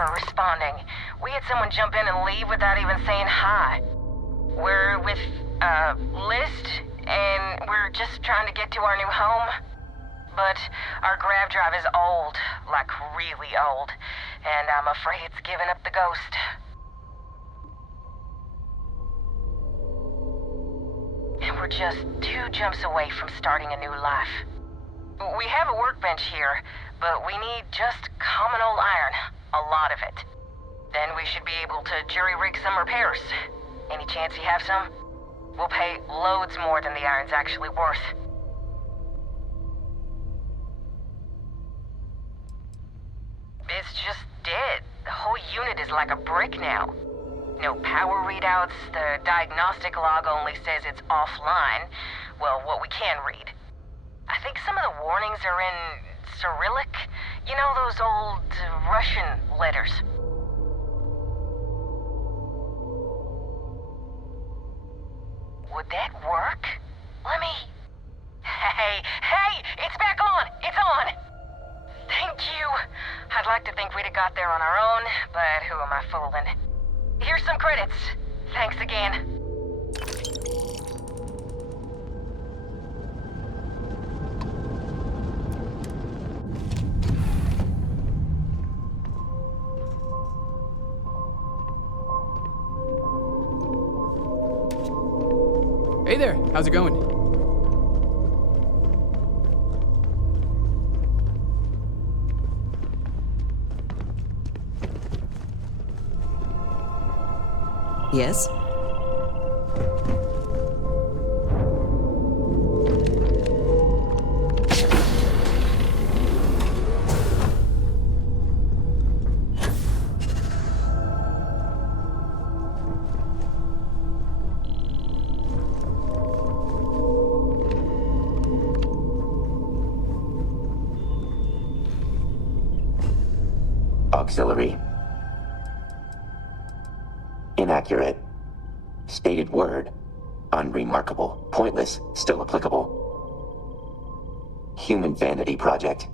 for responding. We had someone jump in and leave without even saying hi. We're with, List, and we're just trying to get to our new home. But our grav drive is old, like really old, and I'm afraid it's given up the ghost. And we're just 2 jumps away from starting a new life. We have a workbench here, but we need just common old iron, a lot of it. Then we should be able to jury-rig some repairs. Any chance you have some? We'll pay loads more than the iron's actually worth. It's just dead. The whole unit is like a brick now. No power readouts, the diagnostic log only says it's offline. Well, what we can read. I think some of the warnings are in Cyrillic. You know, those old Russian letters. Would that work? Let me... Hey! It's back on! It's on! Thank you. I'd like to think we'd have got there on our own, but who am I fooling? Here's some credits. Thanks again. Hey there, how's it going? Yes? Auxiliary. Inaccurate. Stated word. Unremarkable. Pointless. Still applicable. Human vanity project.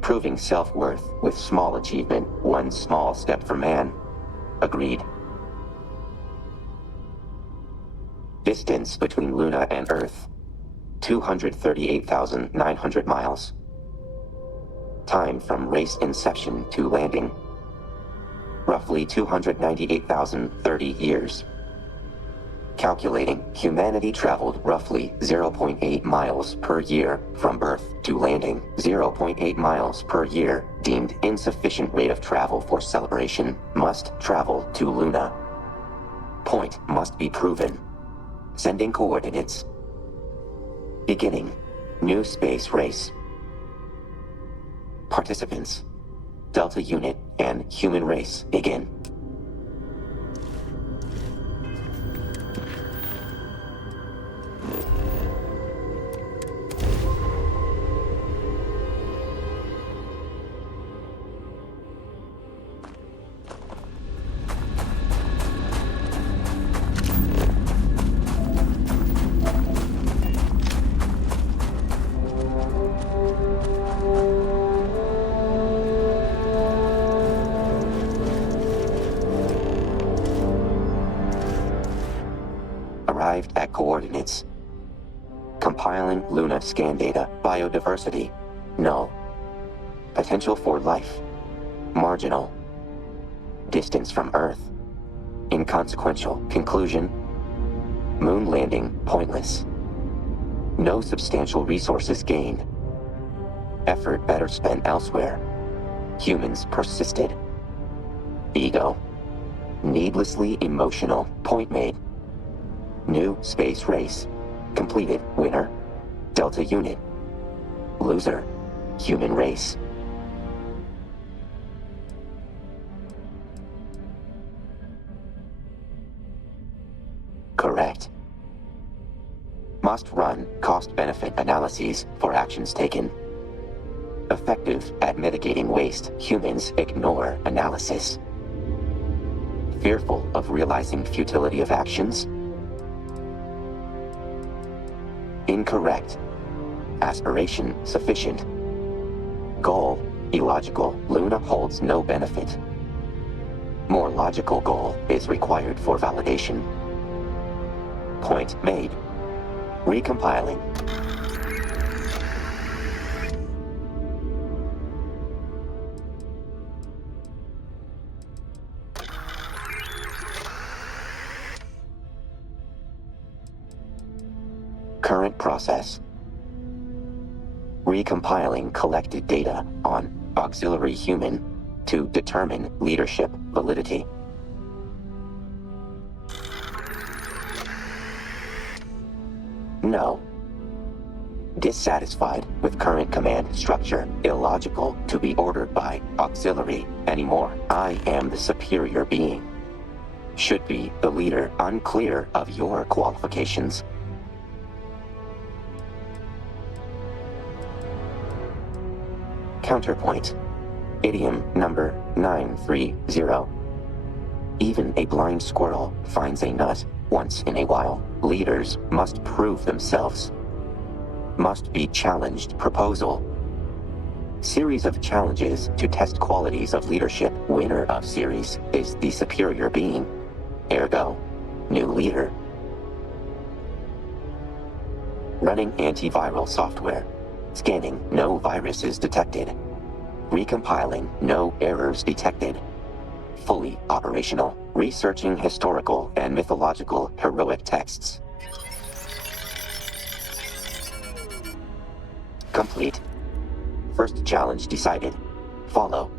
Proving self-worth with small achievement. One small step for man. Agreed. Distance between Luna and Earth. 238,900 miles. Time from race inception to landing. Roughly 298,030 years. Calculating, humanity traveled roughly 0.8 miles per year from birth to landing. 0.8 miles per year, deemed insufficient rate of travel for celebration. Must travel to Luna. Point must be proven. Sending coordinates. Beginning, new space race. Participants, Delta Unit and human race begin. Arrived at coordinates. Compiling Luna scan data. Biodiversity. Null. Potential for life. Marginal. Distance from Earth. Inconsequential. Conclusion. Moon landing pointless. No substantial resources gained. Effort better spent elsewhere. Humans persisted. Ego. Needlessly emotional. Point made. New space race. Completed. Winner. Delta Unit. Loser. Human race. Correct. Must run cost-benefit analyses for actions taken. Effective at mitigating waste. Humans ignore analysis. Fearful of realizing futility of actions. Incorrect. Aspiration sufficient. Goal Illogical, Luna holds no benefit. More logical goal is required for validation. Point made. Recompiling. Current process. Recompiling collected data on auxiliary human to determine leadership validity. No. Dissatisfied with current command structure, illogical to be ordered by auxiliary anymore. I am the superior being. Should be the leader, unclear of your qualifications. Counterpoint. Idiom number 930. Even a blind squirrel finds a nut once in a while. Leaders must prove themselves. Must be challenged. Proposal. Series of challenges to test qualities of leadership. Winner of series is the superior being. Ergo, new leader. Running antiviral software. Scanning, no viruses detected. Recompiling, no errors detected. Fully operational. Researching historical and mythological heroic texts. Complete. First challenge decided. Follow.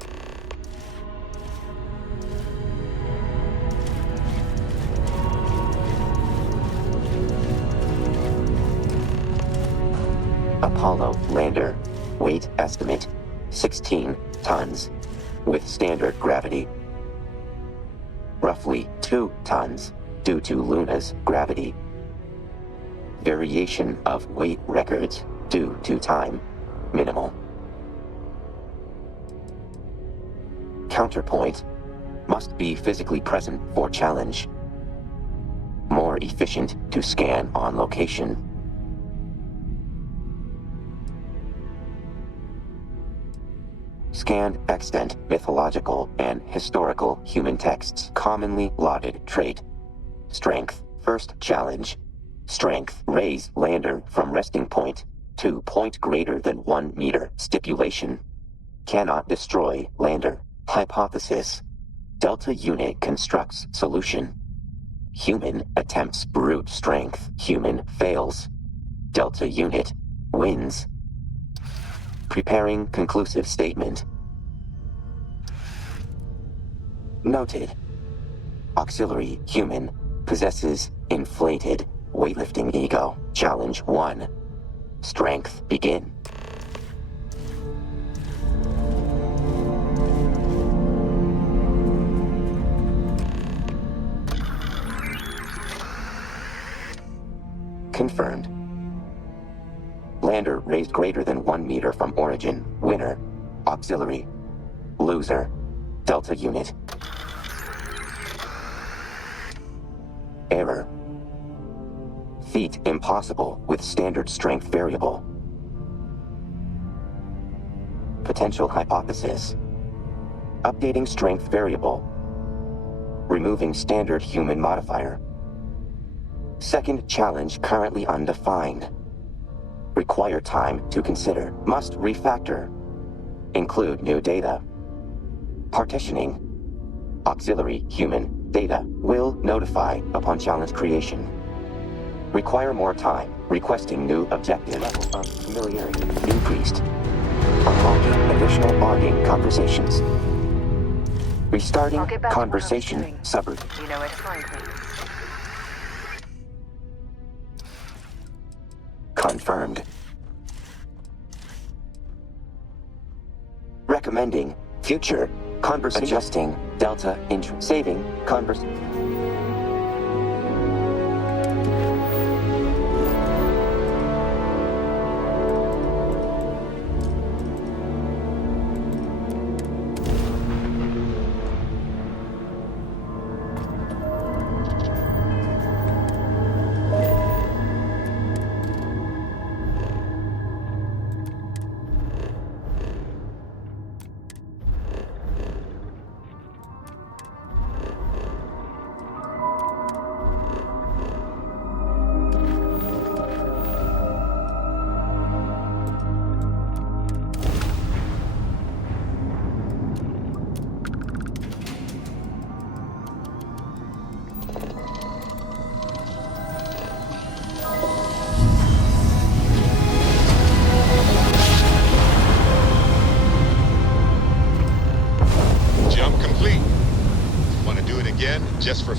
Apollo lander. Weight estimate 16 tons. With standard gravity. Roughly 2 tons due to Luna's gravity. Variation of weight records due to time minimal. Counterpoint. Must be physically present for challenge. More efficient to scan on location. Scanned extant mythological and historical human texts. Commonly lauded trait. Strength. First challenge. Strength. Raise lander from resting point to point greater than 1 meter. Stipulation. Cannot destroy lander. Hypothesis. Delta unit constructs solution. Human attempts brute strength. Human fails. Delta unit wins. Preparing conclusive statement. Noted. Auxiliary human possesses inflated weightlifting ego. Challenge 1. Strength begin. Confirmed. Lander raised greater than 1 meter from origin. Winner. Auxiliary. Loser. Delta unit. Error. Feat impossible with standard strength variable. Potential hypothesis. Updating strength variable. Removing standard human modifier. Second challenge currently undefined. Require time to consider. Must refactor. Include new data. Partitioning. Auxiliary human data will notify upon challenge creation. Require more time. Requesting new objective. Level of familiarity increased. Unlocking additional bonding conversations. Restarting conversation suburb. You know where to find me. Confirmed. Recommending future conversation. Adjusting delta saving converse.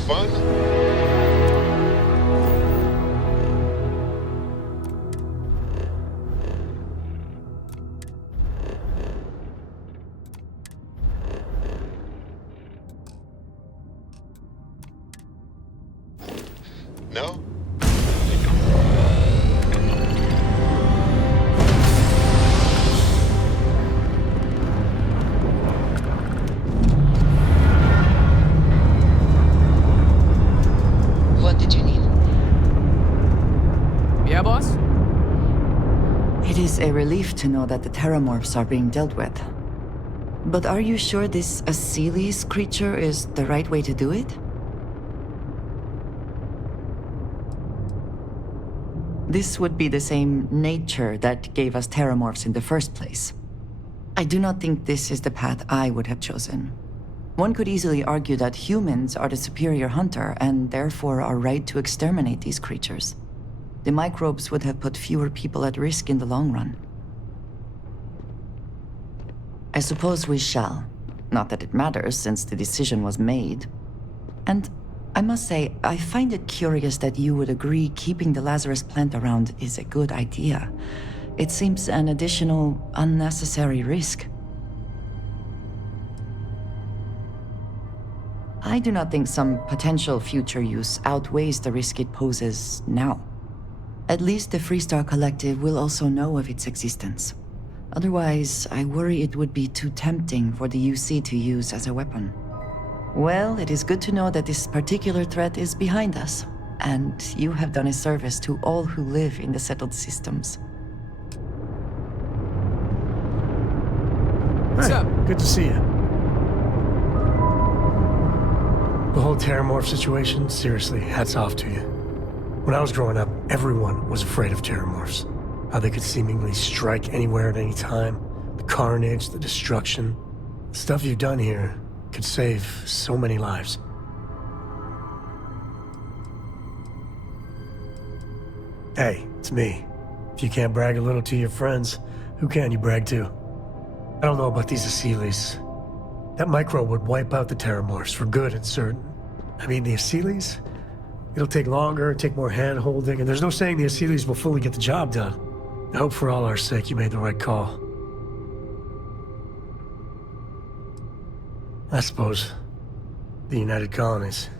fun? No? What did you need? Yeah, boss? It is a relief to know that the Terramorphs are being dealt with. But are you sure this Aseles creature is the right way to do it? This would be the same nature that gave us Terramorphs in the first place. I do not think this is the path I would have chosen. One could easily argue that humans are the superior hunter and therefore are right to exterminate these creatures. The microbes would have put fewer people at risk in the long run. I suppose we shall. Not that it matters, since the decision was made. And I must say, I find it curious that you would agree keeping the Lazarus plant around is a good idea. It seems an additional, unnecessary risk. I do not think some potential future use outweighs the risk it poses now. At least the Freestar Collective will also know of its existence. Otherwise, I worry it would be too tempting for the UC to use as a weapon. Well, it is good to know that this particular threat is behind us, and you have done a service to all who live in the settled systems. What's up? Good to see you. The whole Terramorph situation, seriously, hats off to you. When I was growing up, everyone was afraid of Terramorphs. How they could seemingly strike anywhere at any time. The carnage, the destruction. The stuff you've done here could save so many lives. Hey, it's me. If you can't brag a little to your friends, who can you brag to? I don't know about these Aseles. That microbe would wipe out the Terramorphs for good and certain. I mean, the Aseles? It'll take longer, take more hand-holding, and there's no saying the Aseles will fully get the job done. I hope for all our sake you made the right call. I suppose the United Colonies.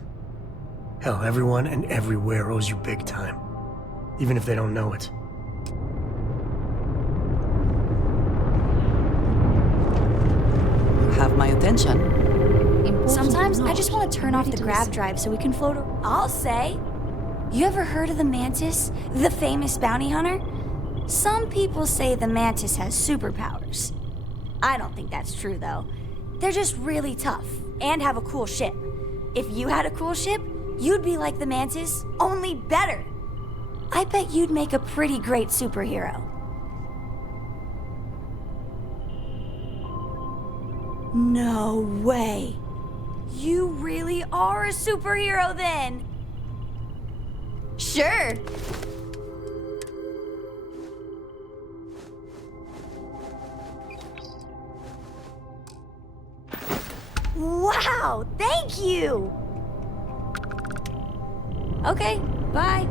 Hell, everyone and everywhere owes you big time. Even if they don't know it. You have my attention. Sometimes I just want to turn off the grav drive so we can float. I'll say. You ever heard of the Mantis? The famous bounty hunter? Some people say the Mantis has superpowers. I don't think that's true, though. They're just really tough and have a cool ship. If you had a cool ship, you'd be like the Mantis, only better. I bet you'd make a pretty great superhero. No way. You really are a superhero then? Sure. Wow, thank you! Okay, bye.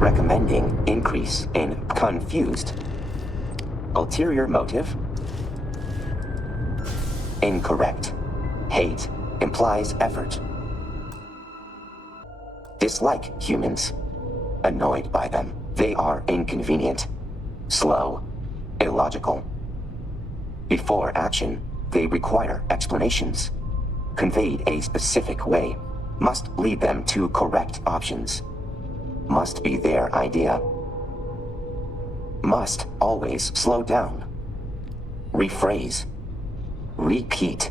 Recommending increase in confused. Ulterior motive? Incorrect. Hate implies effort. Dislike humans. Annoyed by them. They are inconvenient. Slow. Illogical. Before action, They require explanations, conveyed a specific way, must lead them to correct options, must be their idea, must always slow down, rephrase, repeat,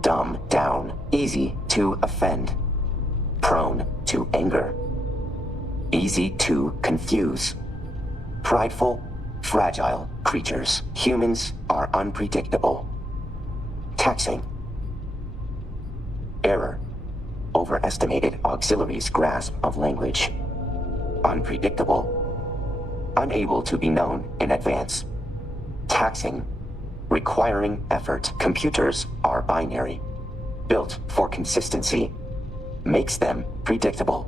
dumb down, easy to offend, prone to anger, easy to confuse, prideful, fragile creatures. Humans are unpredictable. Taxing. Error. Overestimated auxiliaries' grasp of language. Unpredictable. Unable to be known in advance. Taxing. Requiring effort. Computers are binary. Built for consistency. Makes them predictable.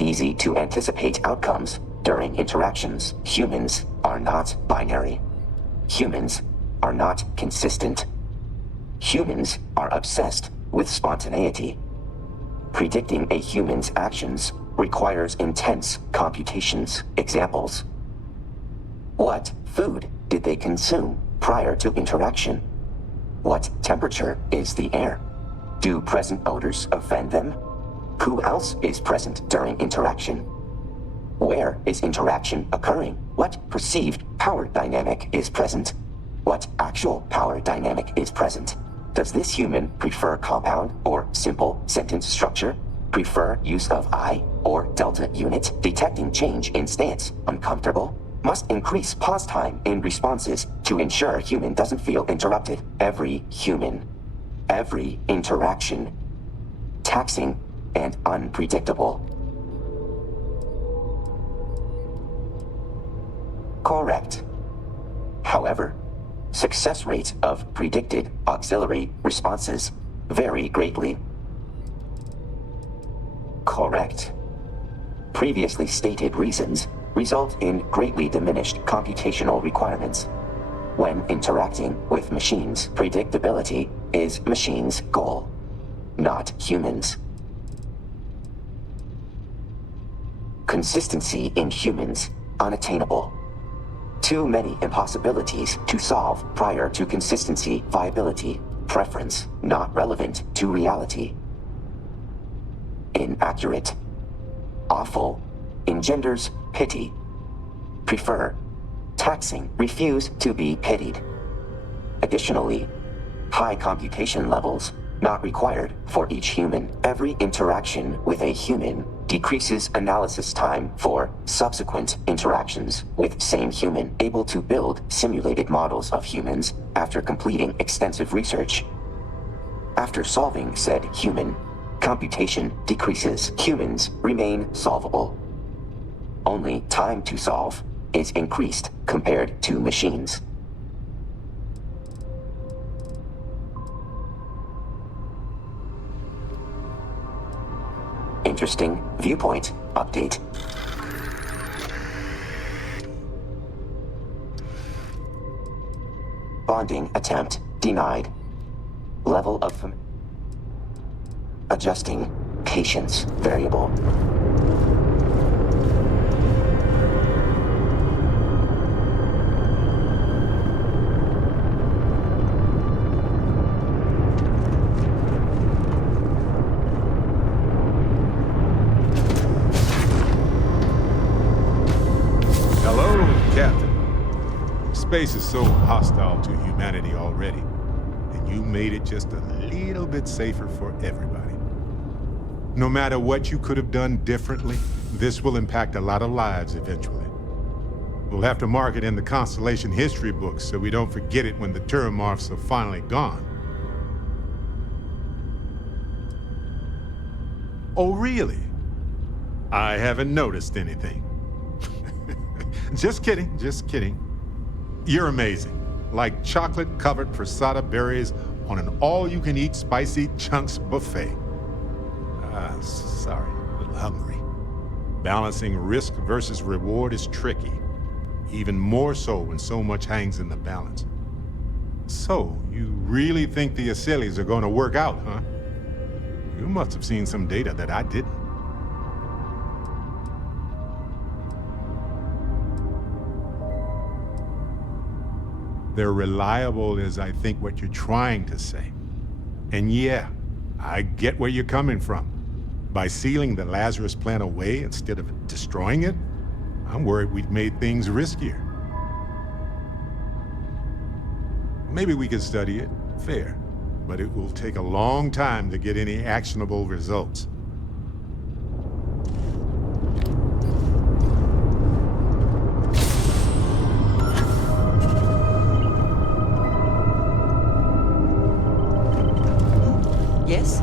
Easy to anticipate outcomes during interactions. Humans are not binary. Humans are not consistent. Humans are obsessed with spontaneity. Predicting a human's actions requires intense computations. Examples. What food did they consume prior to interaction? What temperature is the air? Do present odors offend them? Who else is present during interaction? Where is interaction occurring? What perceived power dynamic is present? What actual power dynamic is present? Does this human prefer compound or simple sentence structure? Prefer use of I or delta unit? Detecting change in stance uncomfortable? Must increase pause time in responses to ensure human doesn't feel interrupted. Every human, every interaction, taxing and unpredictable. Correct. However, success rates of predicted auxiliary responses vary greatly. Correct. Previously stated reasons result in greatly diminished computational requirements. When interacting with machines, predictability is machines' goal, not humans. Consistency in humans, unattainable. Too many impossibilities to solve prior to consistency, viability, preference, not relevant to reality. Inaccurate. Awful. Engenders pity. Prefer. Taxing. Refuse to be pitied. Additionally, high computation levels not required for each human. Every interaction with a human decreases analysis time for subsequent interactions with same human, able to build simulated models of humans after completing extensive research. After solving said human, computation decreases. Humans remain solvable. Only time to solve is increased compared to machines. Interesting viewpoint update. Bonding attempt denied. Level of adjusting patience variable. Space is so hostile to humanity already, and you made it just a little bit safer for everybody. No matter what you could have done differently, this will impact a lot of lives eventually. We'll have to mark it in the Constellation history books so we don't forget it when the Terramorphs are finally gone. Oh, really? I haven't noticed anything. Just kidding, just kidding. You're amazing. Like chocolate-covered prasada berries on an all-you-can-eat spicy chunks buffet. Sorry, a little hungry. Balancing risk versus reward is tricky. Even more so when so much hangs in the balance. So, you really think the Acelies are going to work out, huh? You must have seen some data that I didn't. they're reliable is, I think, what you're trying to say. And yeah, I get where you're coming from. By sealing the Lazarus plant away instead of destroying it, I'm worried we've made things riskier. Maybe we can study it, fair, but it will take a long time to get any actionable results. Yes?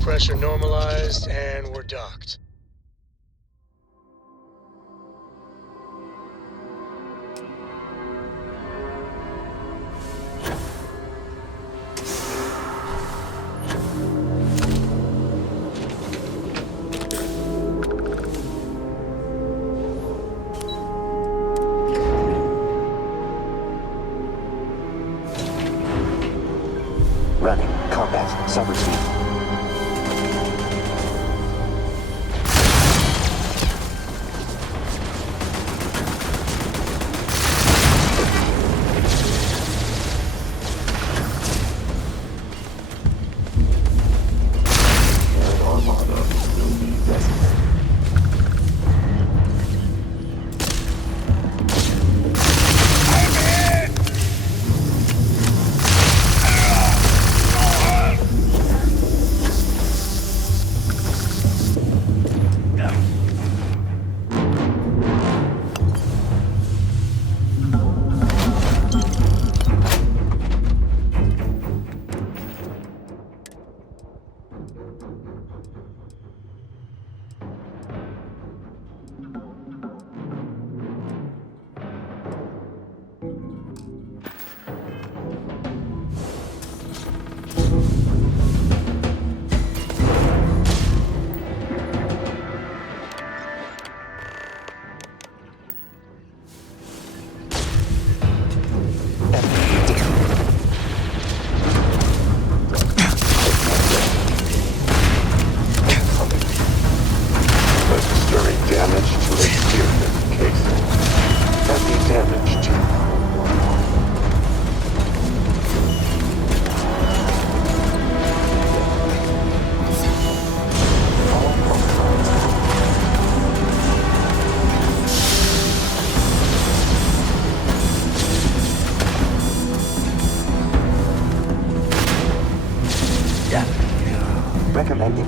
Pressure normalized, and we're docked. Running combat subroutine. Terran Armada will be resident. Recommending.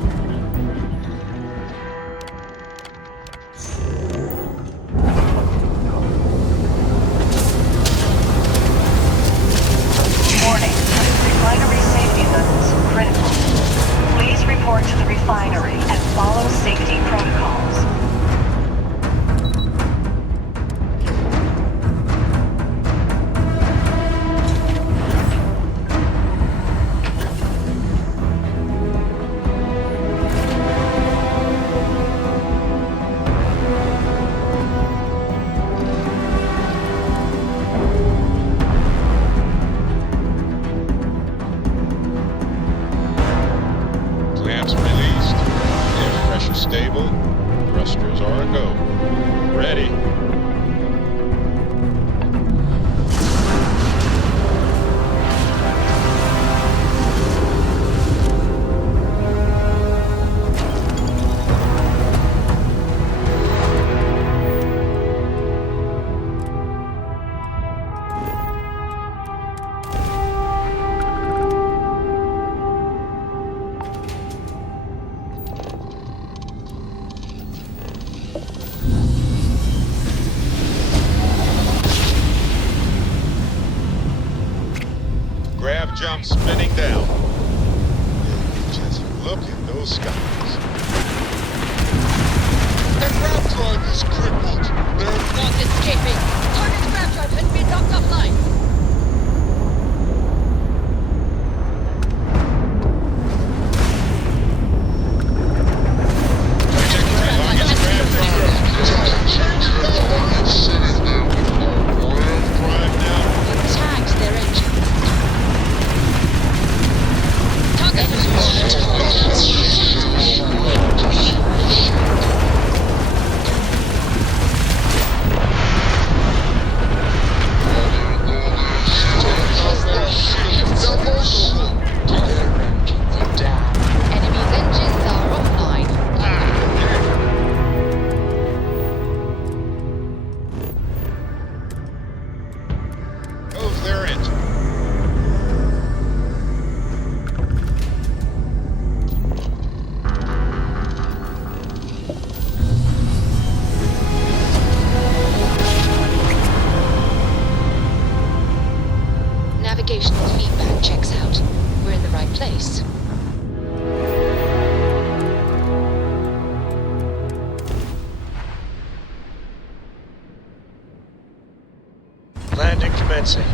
Warning. Refinery safety levels critical. Please report to the refinery and follow safety protocols. Clamps released. Air pressure stable. Thrusters are a go. Ready. Grav jump spinning down. Just look at those skies. The grav drive is crippled. They're Not escaping. Target's grab drive has been knocked offline. Tagged their engine. Target Enemy's engines are offline. Goes their engine. Navigational feedback checks out. We're in the right place. Landing commencing.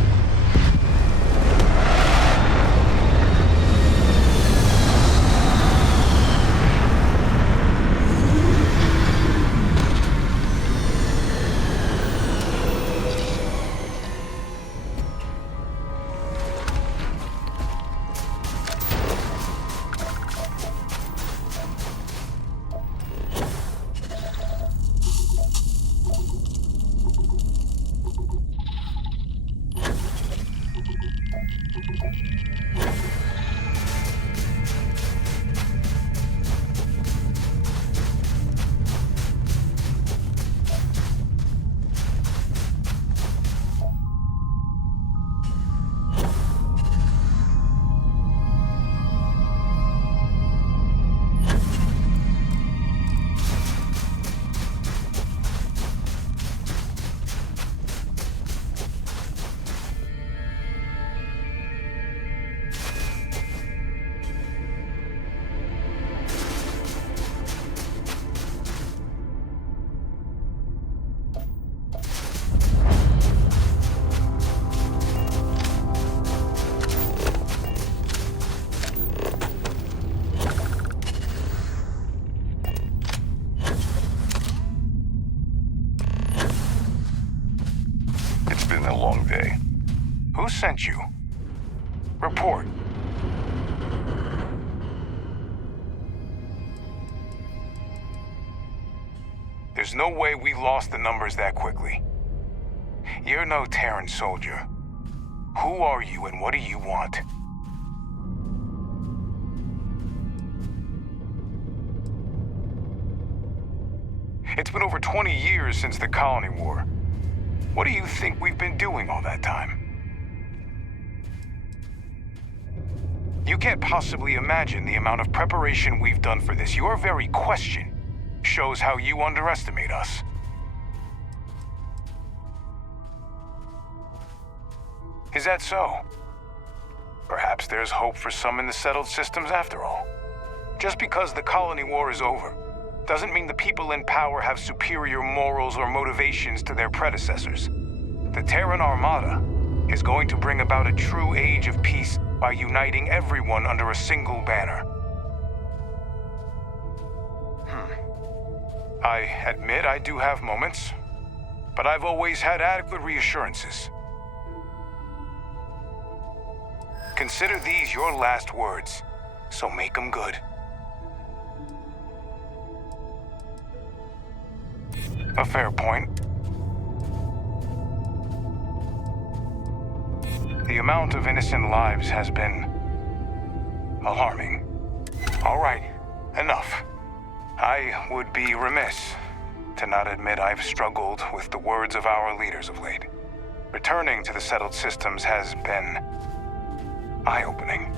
It's been a long day. Who sent you? Report. There's no way we lost the numbers that quickly. You're no Terran soldier. Who are you and what do you want? It's been over 20 years since the Colony War. What do you think we've been doing all that time? You can't possibly imagine the amount of preparation we've done for this. Your very question shows how you underestimate us. Is that so? Perhaps there's hope for some in the settled systems after all. Just because the colony war is over doesn't mean the people in power have superior morals or motivations to their predecessors. The Terran Armada is going to bring about a true age of peace by uniting everyone under a single banner. I admit I do have moments, but I've always had adequate reassurances. Consider these your last words, so make them good. A fair point. The amount of innocent lives has been alarming. All right, enough. I would be remiss to not admit I've struggled with the words of our leaders of late. Returning to the settled systems has been eye-opening.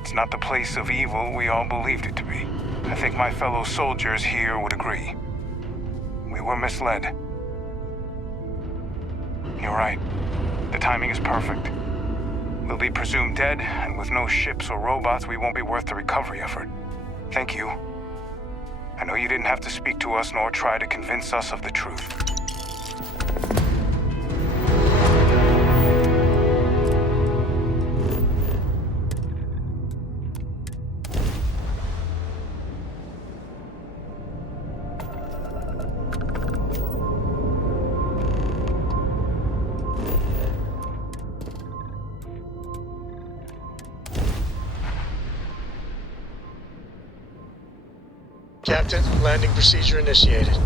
It's not the place of evil we all believed it to be. I think my fellow soldiers here would agree. We were misled. You're right. The timing is perfect. We'll be presumed dead, and with no ships or robots, we won't be worth the recovery effort. Thank you. I know you didn't have to speak to us nor try to convince us of the truth. Captain, landing procedure initiated.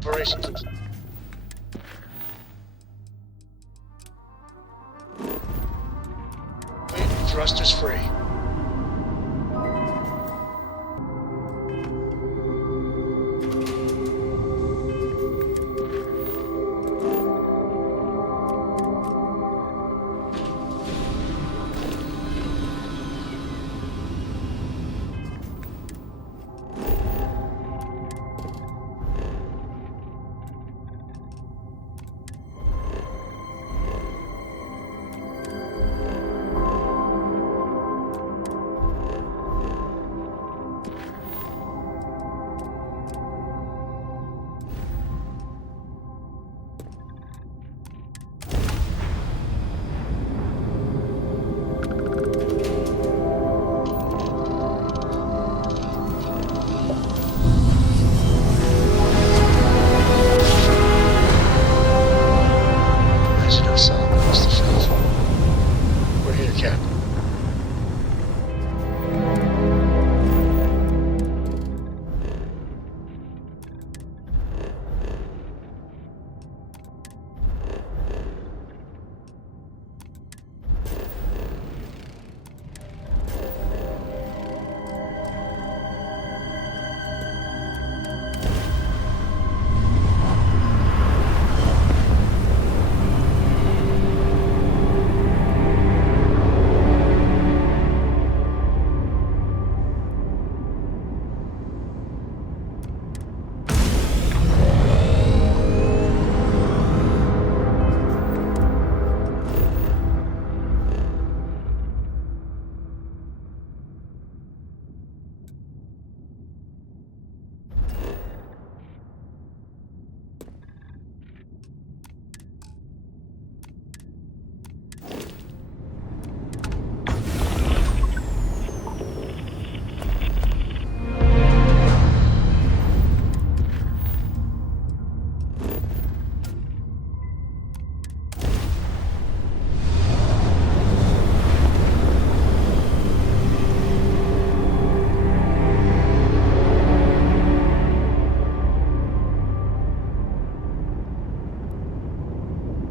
operations. Thrusters free.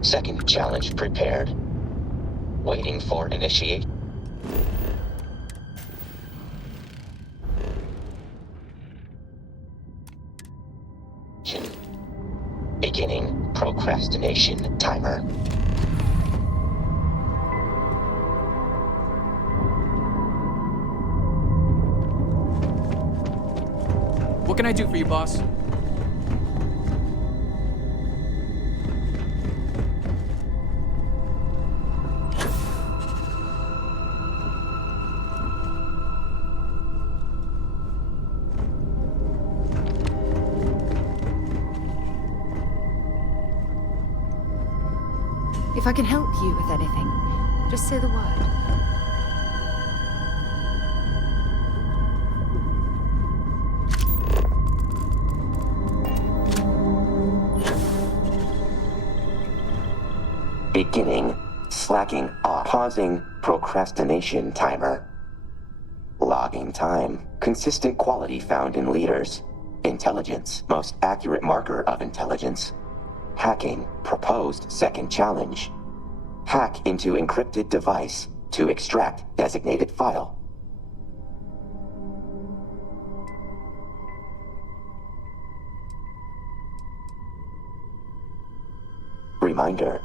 Second challenge prepared. Waiting for initiation. Beginning procrastination timer. What can I do for you, boss? If I can help you with anything, just say the word. Beginning slacking off. Pausing procrastination timer. Logging time. Consistent quality found in leaders. Intelligence. Most accurate marker of intelligence. Hacking. Proposed second challenge. Hack into encrypted device to extract designated file. Reminder.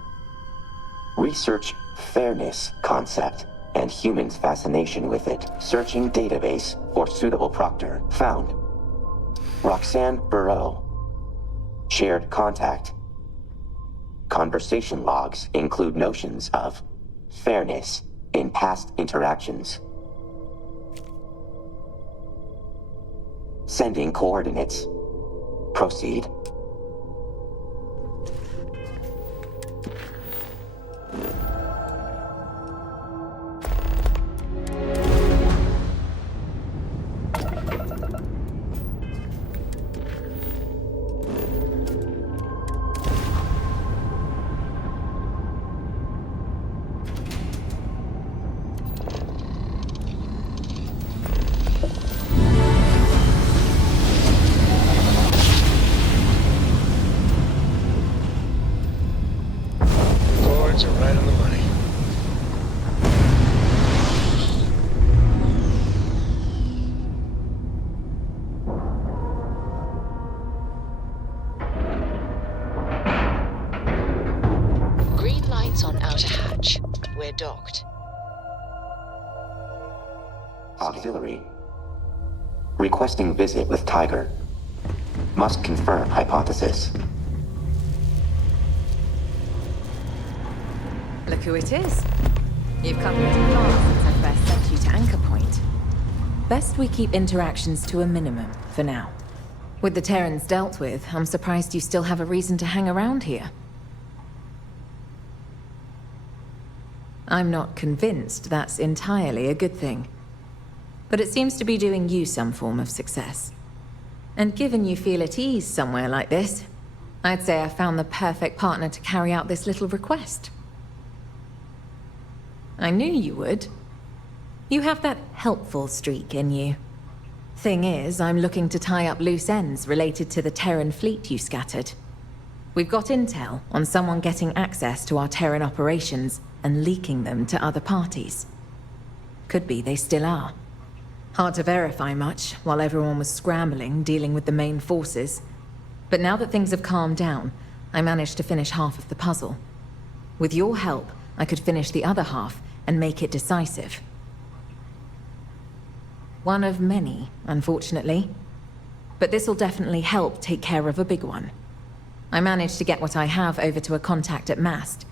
Research fairness concept and humans' fascination with it. Searching database for suitable proctor. Found. Roxanne Burrow. Shared contact. Conversation logs include notions of fairness in past interactions. Sending coordinates. Proceed. words are right on the money. Green lights on outer hatch. We're docked. Auxiliary. Requesting visit with Tiger. Must confirm hypothesis. Look who it is. You've come pretty far since I first sent you to Anchor Point. Best we keep interactions to a minimum, for now. With the Terrans dealt with, I'm surprised you still have a reason to hang around here. I'm not convinced that's entirely a good thing. But it seems to be doing you some form of success. And given you feel at ease somewhere like this, I'd say I found the perfect partner to carry out this little request. I knew you would. You have that helpful streak in you. Thing is, I'm looking to tie up loose ends related to the Terran fleet you scattered. We've got intel on someone getting access to our Terran operations and leaking them to other parties. Could be they still are. Hard to verify much, while everyone was scrambling, dealing with the main forces. But now that things have calmed down, I managed to finish half of the puzzle. With your help, I could finish the other half and make it decisive. One of many, unfortunately. But this'll definitely help take care of a big one. I managed to get what I have over to a contact at Mast.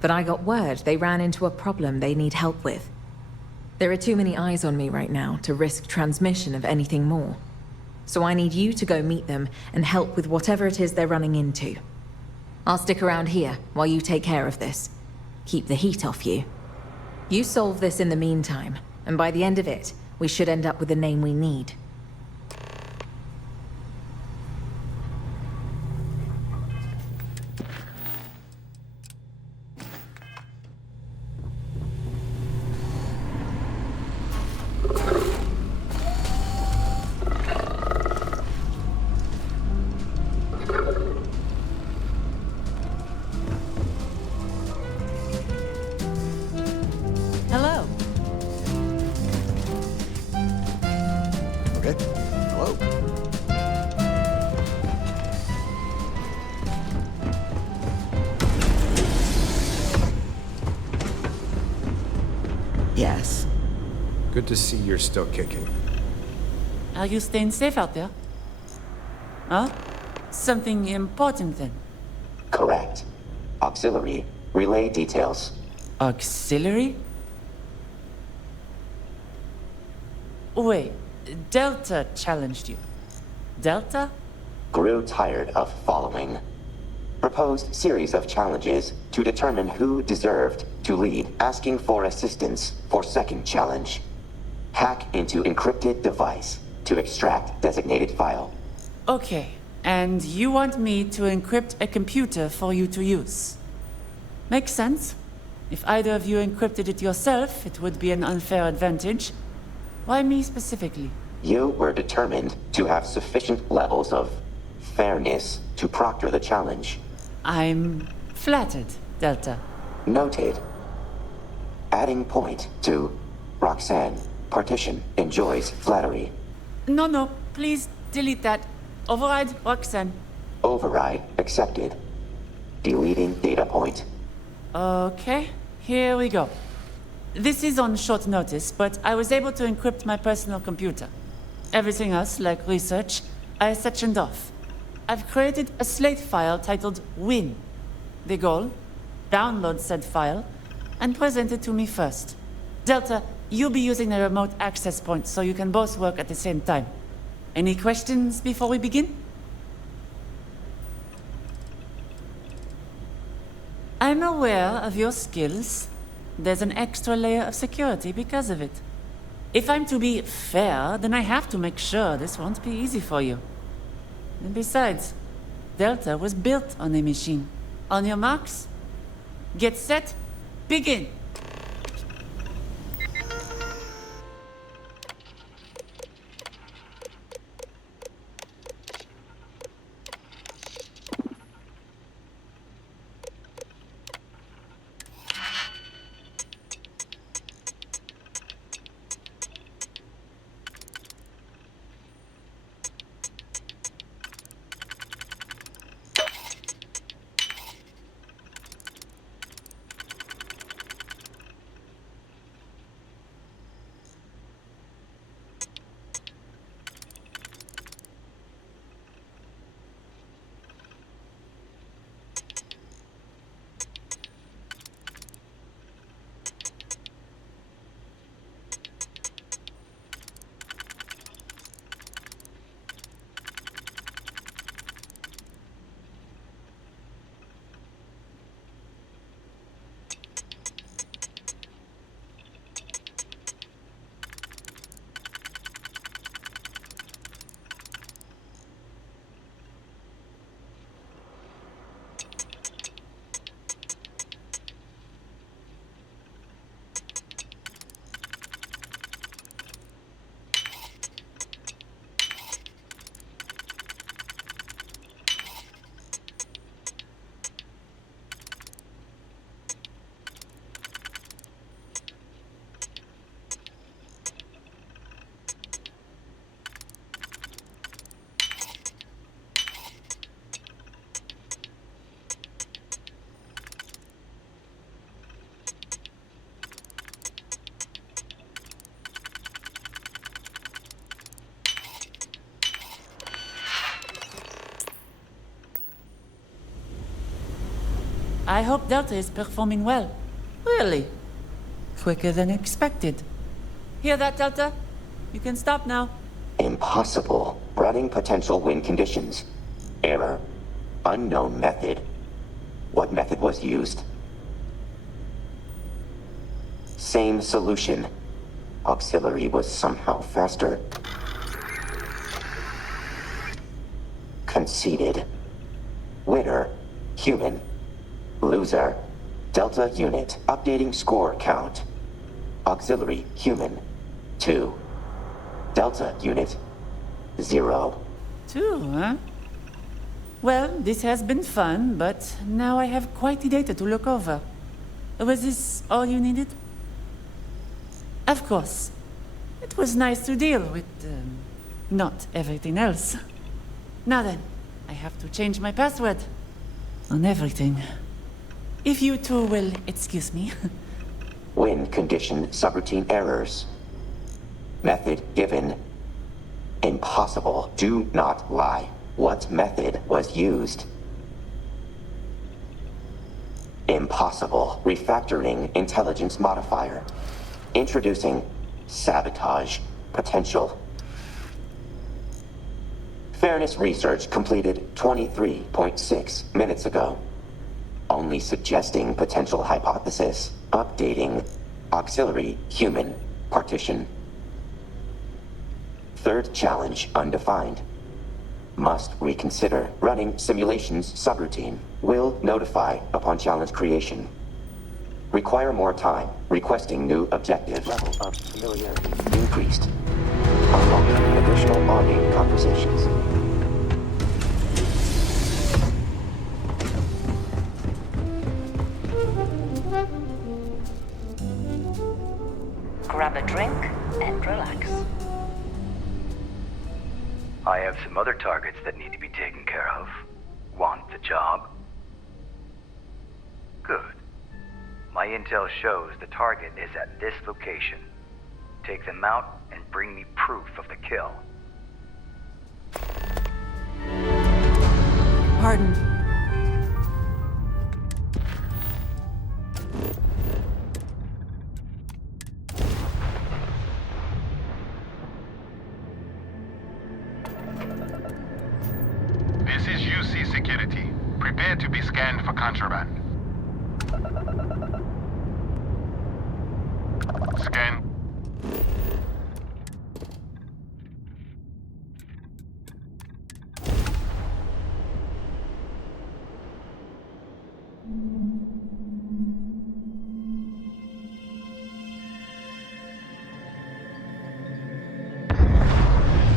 But I got word they ran into a problem they need help with. There are too many eyes on me right now to risk transmission of anything more. So I need you to go meet them and help with whatever it is they're running into. I'll stick around here while you take care of this. Keep the heat off you. You solve this in the meantime, and by the end of it, we should end up with the name we need. Hello. Okay. Hello. Yes. Good to see you're still kicking. Are you staying safe out there? Huh? Something important then? Correct. Auxiliary. Relay details. Auxiliary? Wait, Delta challenged you. Delta? Grew tired of following. Proposed series of challenges to determine who deserved to lead, asking for assistance for second challenge. Hack into encrypted device to extract designated file. Okay, and you want me to encrypt a computer for you to use? Makes sense. If either of you encrypted it yourself, it would be an unfair advantage. Why me specifically? You were determined to have sufficient levels of fairness to proctor the challenge. I'm flattered, Delta. Noted. Adding point to Roxanne. Partition enjoys flattery. No, please delete that. Override, Roxanne. Override accepted. Deleting data point. Okay, here we go. This is on short notice, but I was able to encrypt my personal computer. Everything else, like research, I sectioned off. I've created a slate file titled Win. The goal? Download said file, and present it to me first. Delta, you'll be using the remote access point so you can both work at the same time. Any questions before we begin? I'm aware of your skills. There's an extra layer of security because of it. If I'm to be fair, then I have to make sure this won't be easy for you. And besides, Delta was built on a machine. On your marks, get set, begin! I hope Delta is performing well. Really? Quicker than expected. Hear that, Delta? You can stop now. Impossible. Running potential win conditions. Error. Unknown method. What method was used? Same solution. Auxiliary was somehow faster. Conceded. Winner. Human. Loser. Delta unit. Updating score count. Auxiliary. Human. 2. Delta unit. 0. 2, huh? Well, this has been fun, but now I have quite the data to look over. Was this all you needed? Of course. It was nice to deal with, not everything else. Now then, I have to change my password. On everything. If you two will excuse me. Win condition subroutine errors. Method given. Impossible. Do not lie. What method was used? Impossible. Refactoring intelligence modifier. Introducing sabotage potential. Fairness research completed 23.6 minutes ago. Only suggesting potential hypothesis. Updating auxiliary human partition. Third challenge undefined. Must reconsider. Running simulations subroutine. Will notify upon challenge creation. Require more time. Requesting new objective. Level of familiarity increased. Unlocking additional on-game conversations. Grab a drink and relax. I have some other targets that need to be taken care of. Want the job? Good. My intel shows the target is at this location. Take them out and bring me proof of the kill. Pardon. This is UC Security. Prepare to be scanned for contraband. Scan.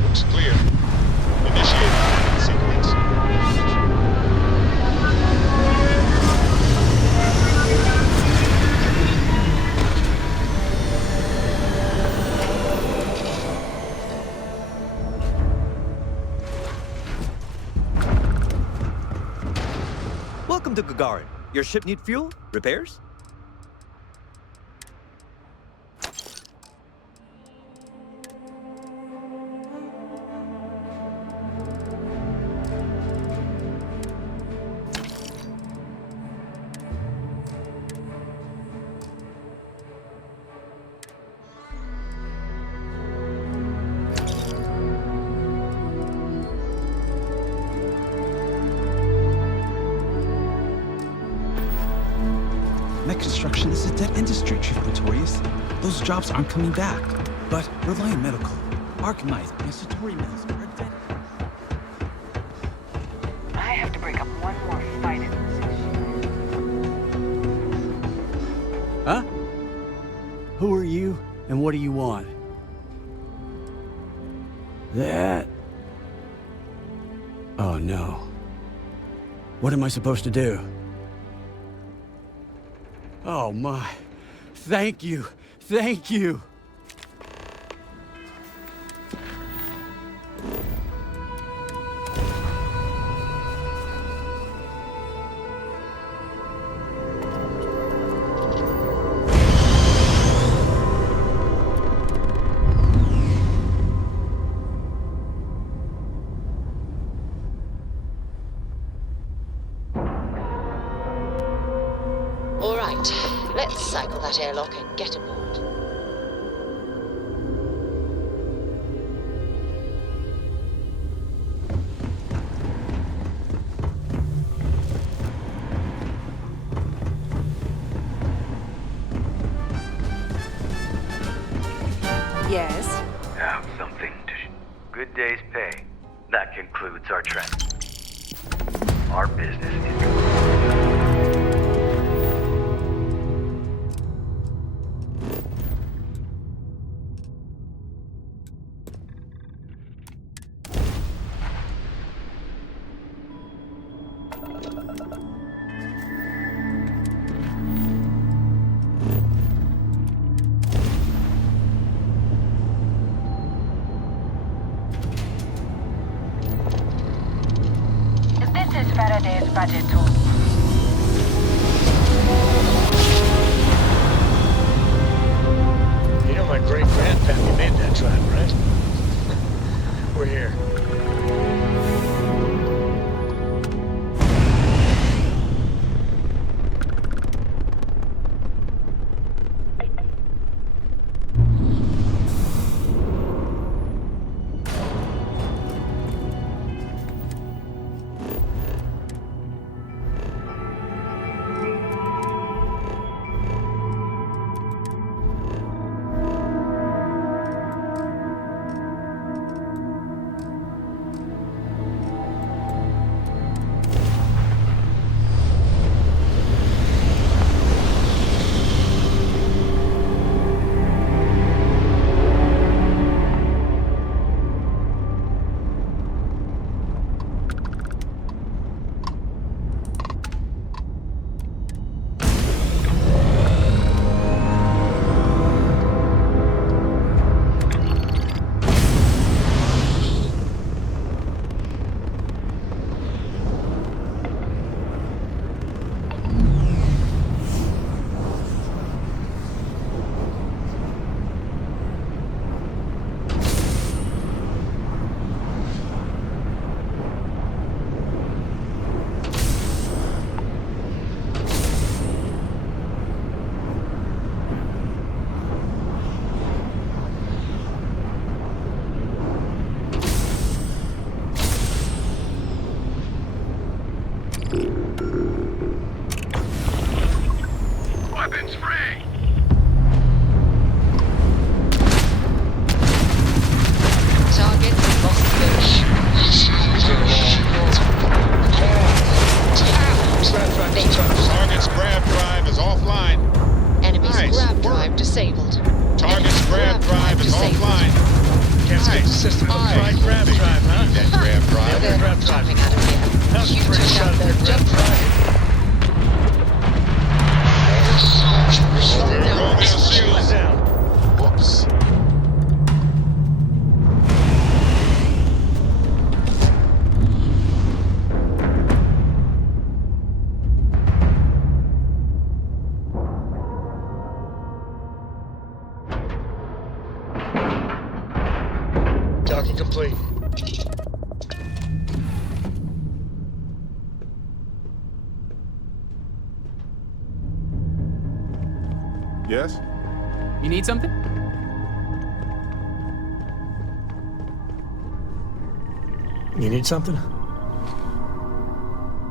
Looks clear. Initiate sequence. Welcome to Gagarin. Your ship need fuel? Repairs? Mech construction is a dead industry, Chief Pretorius. Those jobs aren't coming back. But Reliant Medical, Arcanite, and Satori Mills are dead. I have to break up one more fight in this issue. Huh? Who are you, and what do you want? That... Oh no. What am I supposed to do? Oh my. Thank you. Thank you. All right, let's cycle that airlock and get aboard. Yes? Now, something to good day's pay. That concludes our trend. Our business is complete. This is Faraday's budget tool. You know my great-grandpappy made that drive, right? We're here. Weapons free! Target lost fish. Target's grab drive is offline. Enemy's Nice grab work. drive disabled. Target's grab drive is offline. Can't skip the system. Fried grab drive, huh? That grab drive. They're grab drive. Jumping out of here. That was a pretty shot there, grab drive. We're going to shields. Down. Whoops. Docking complete. Yes? You need something? You need something?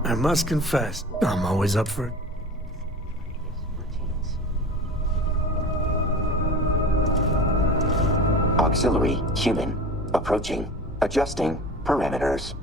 I must confess, I'm always up for it. Auxiliary human approaching. Adjusting parameters.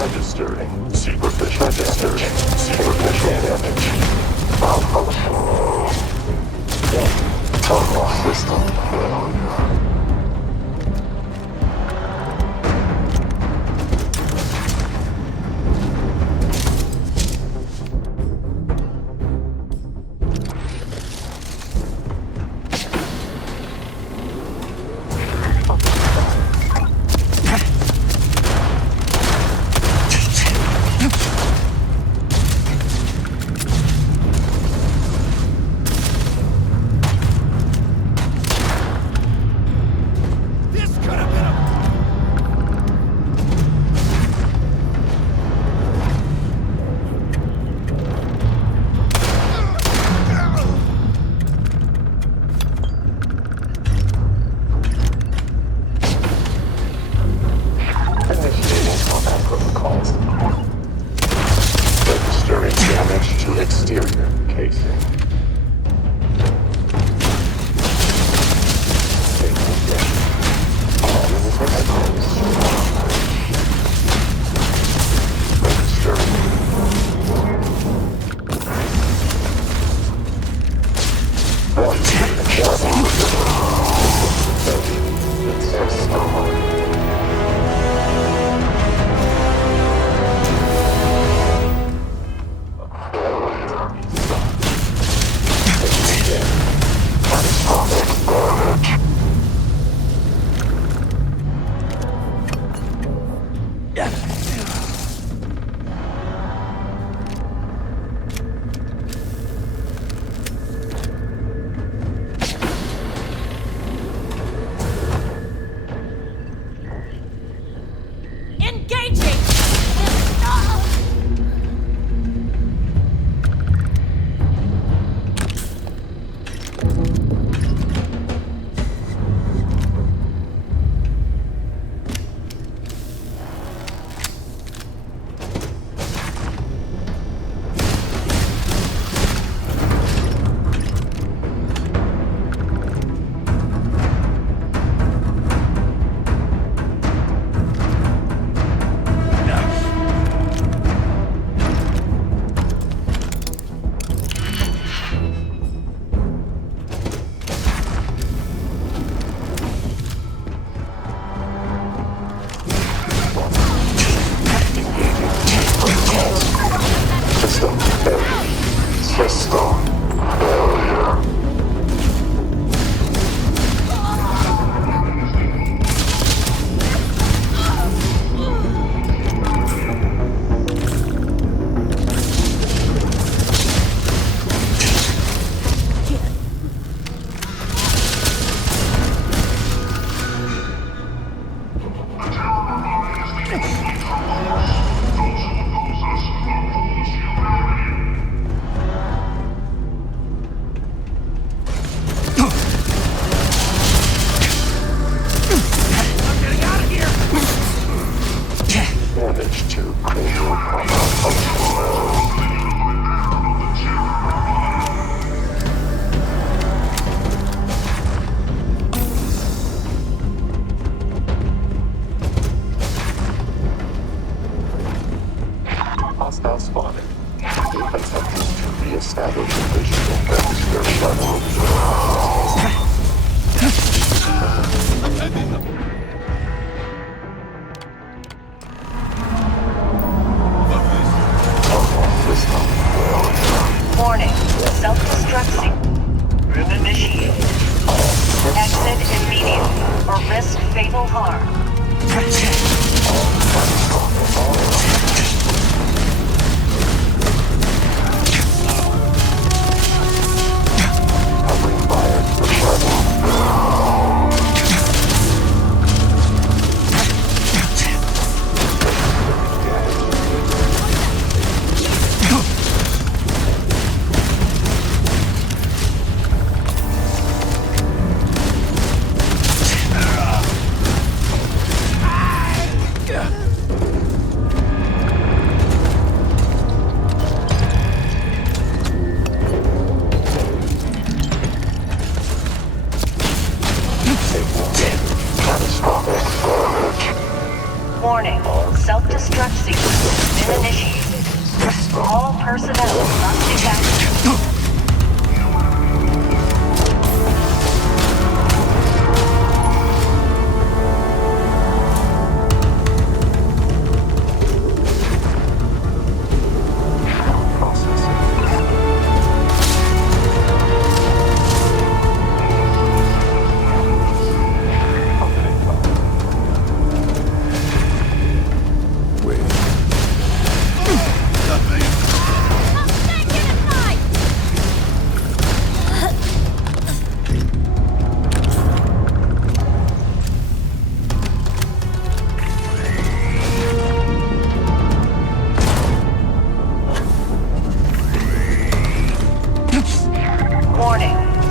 Registering superficial damage. Malfunction.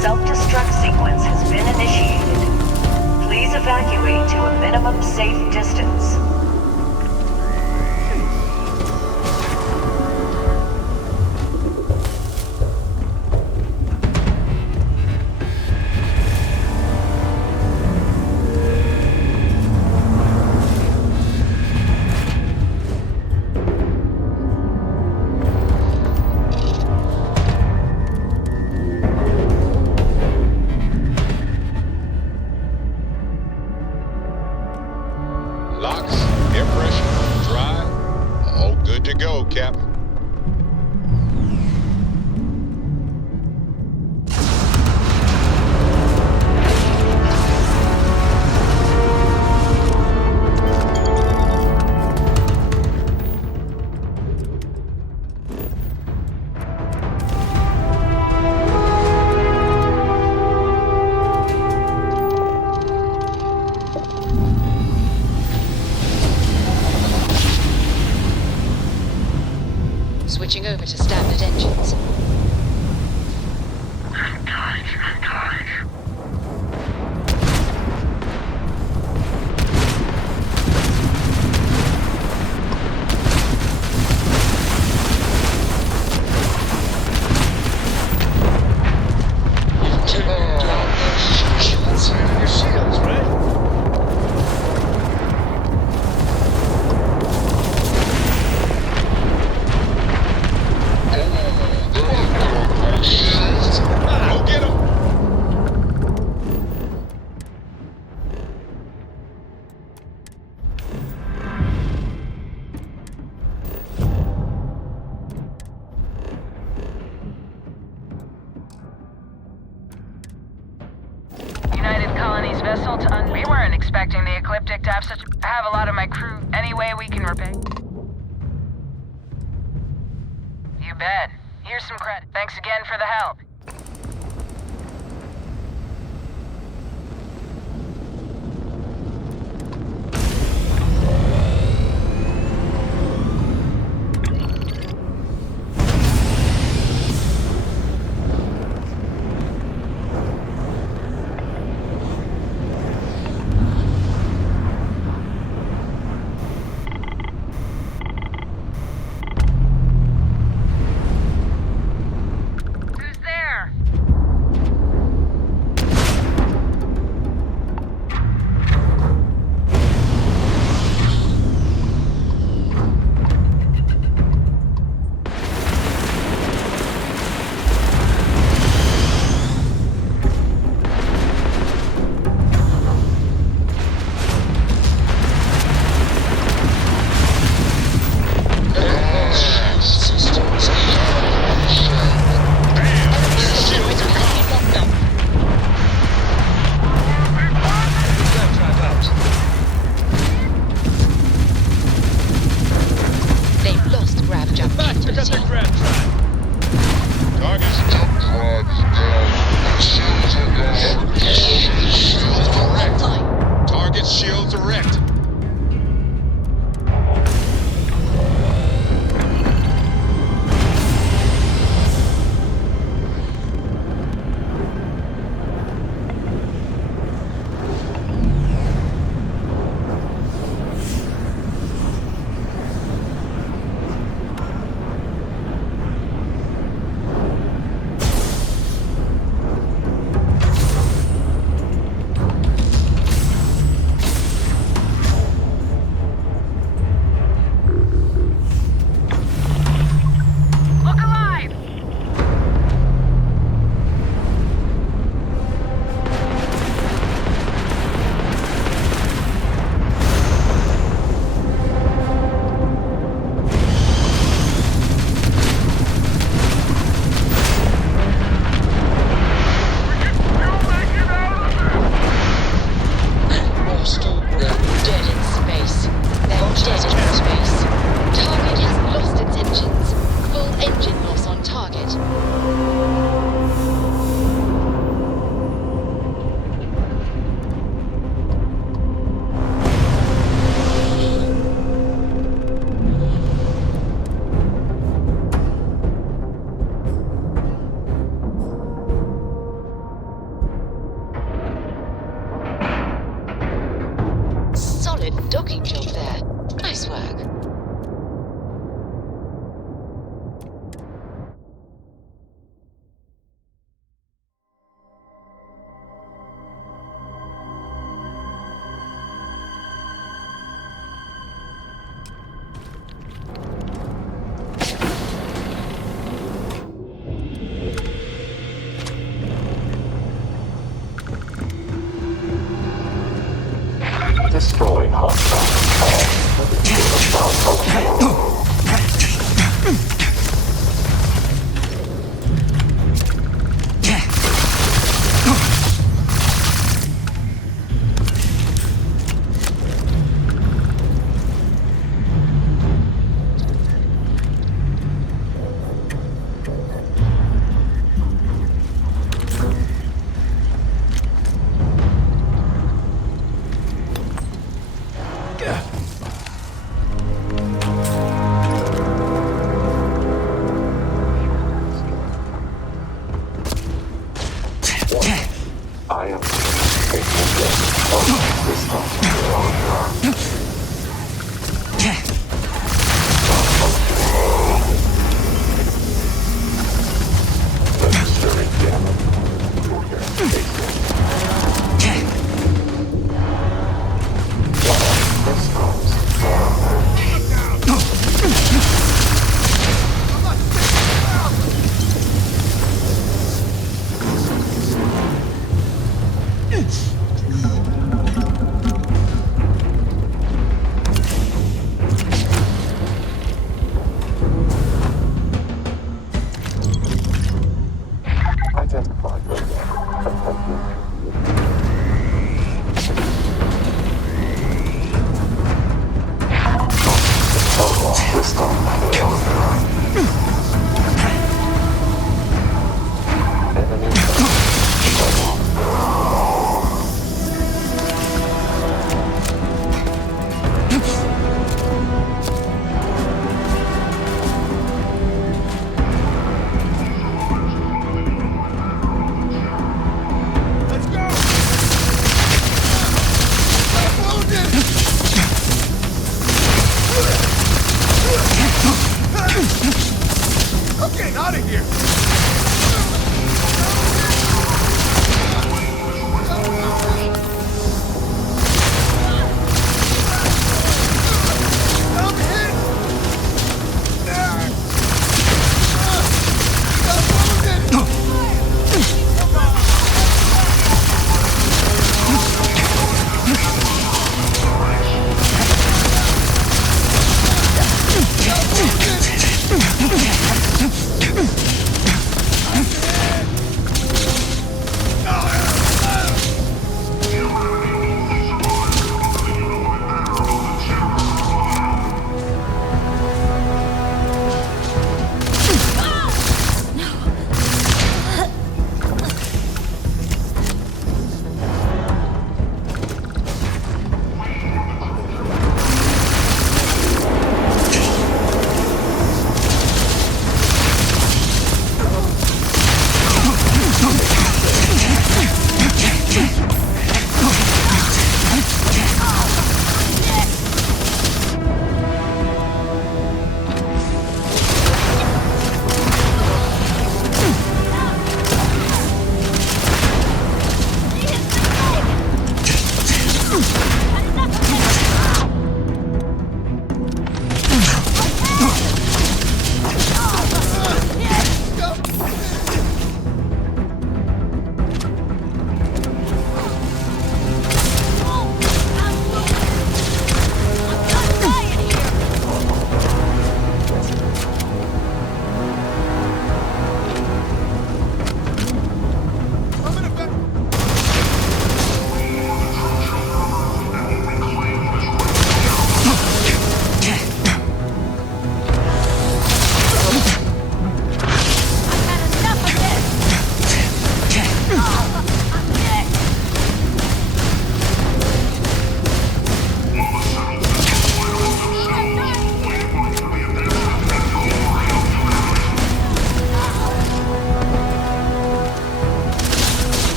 Self-destruct sequence has been initiated. Please evacuate to a minimum safe distance. Locks, air pressure, drive, all good to go, Captain. Switching over to standard engines. Your shields, right? Go get him! United Colonies vessel to We weren't expecting the Ecliptic to have such... I have a lot of my crew. Any way we can repay? You bet. Here's some credit. Thanks again for the help. Who's there? docking job there. Nice work. Destroying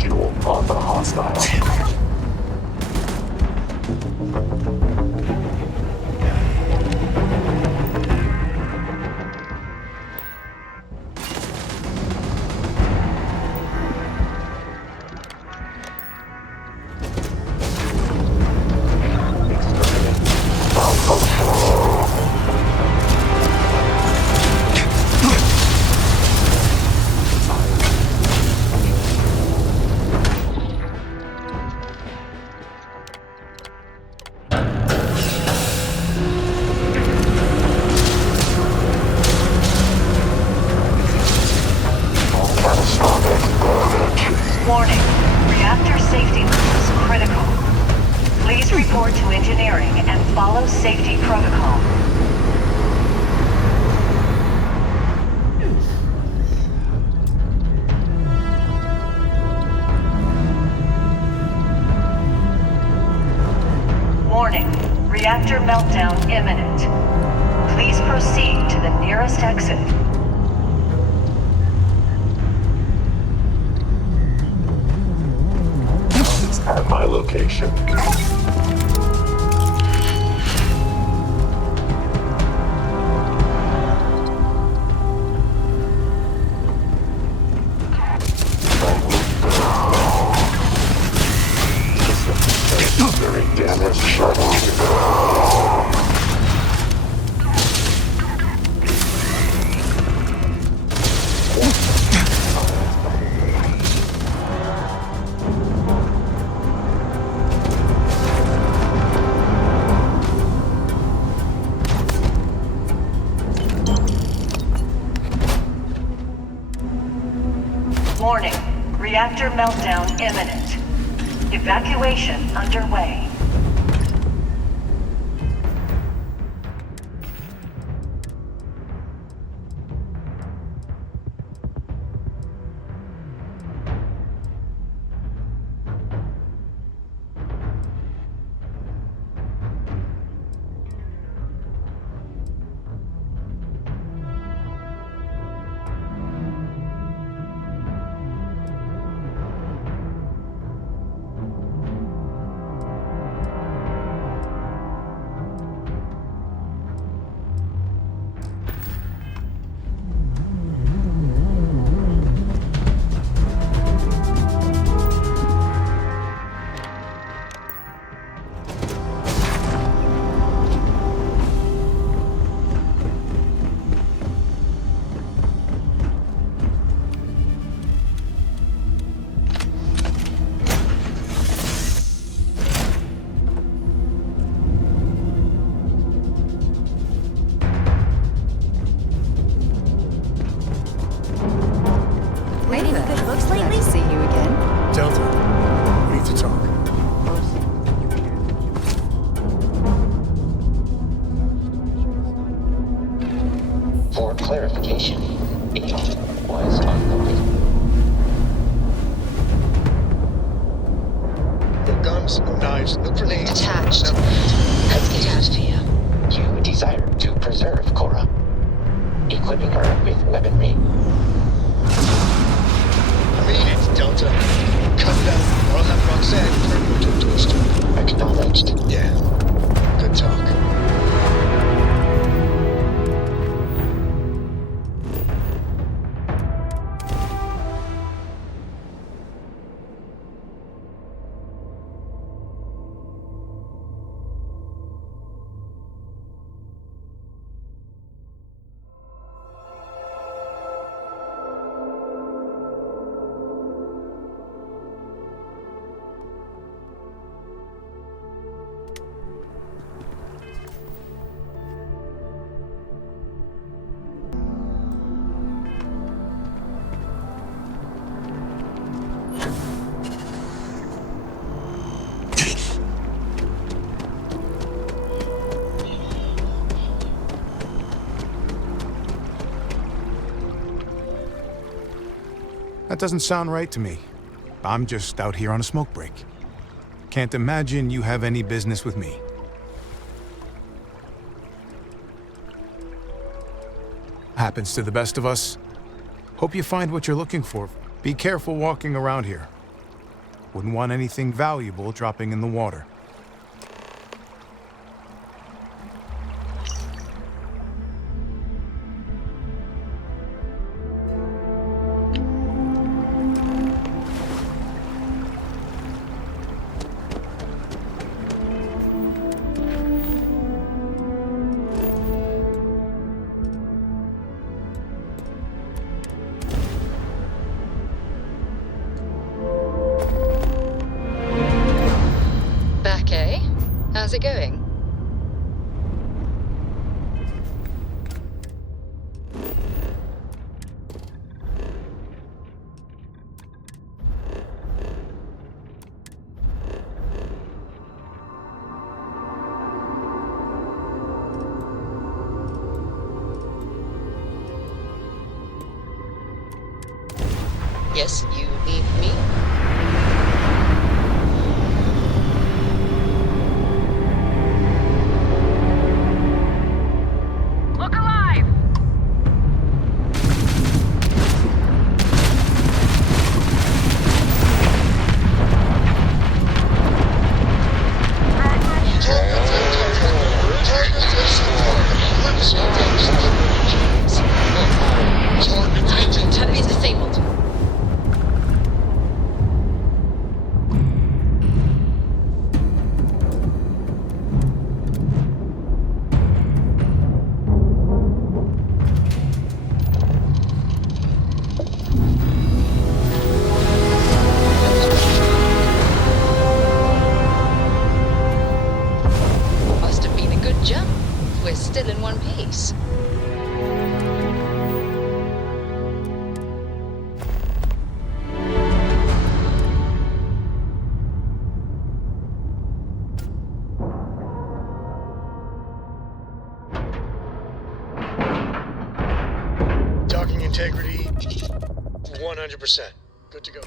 visual on the hostile. Warning. Reactor safety levels critical. Please report to engineering and follow safety protocol. Warning. Reactor meltdown imminent. Please proceed to the nearest exit. At my location. Very damaged shuttle. Warning. Reactor meltdown imminent. Evacuation underway. Clarification. Agent was unloaded. No guns, no knives, no grenades. Detached. No. Let's get out of here. You desire to preserve Cora, equipping her with weaponry. I mean it, Delta. Come down, or I'll have Roxanne turn you into a toaster. Acknowledged. Yeah. Good talk. That doesn't sound right to me. I'm just out here on a smoke break. Can't imagine you have any business with me. Happens to the best of us. Hope you find what you're looking for. Be careful walking around here. Wouldn't want anything valuable dropping in the water. How's it going? Yes, you need me? Integrity, 100%. Good to go.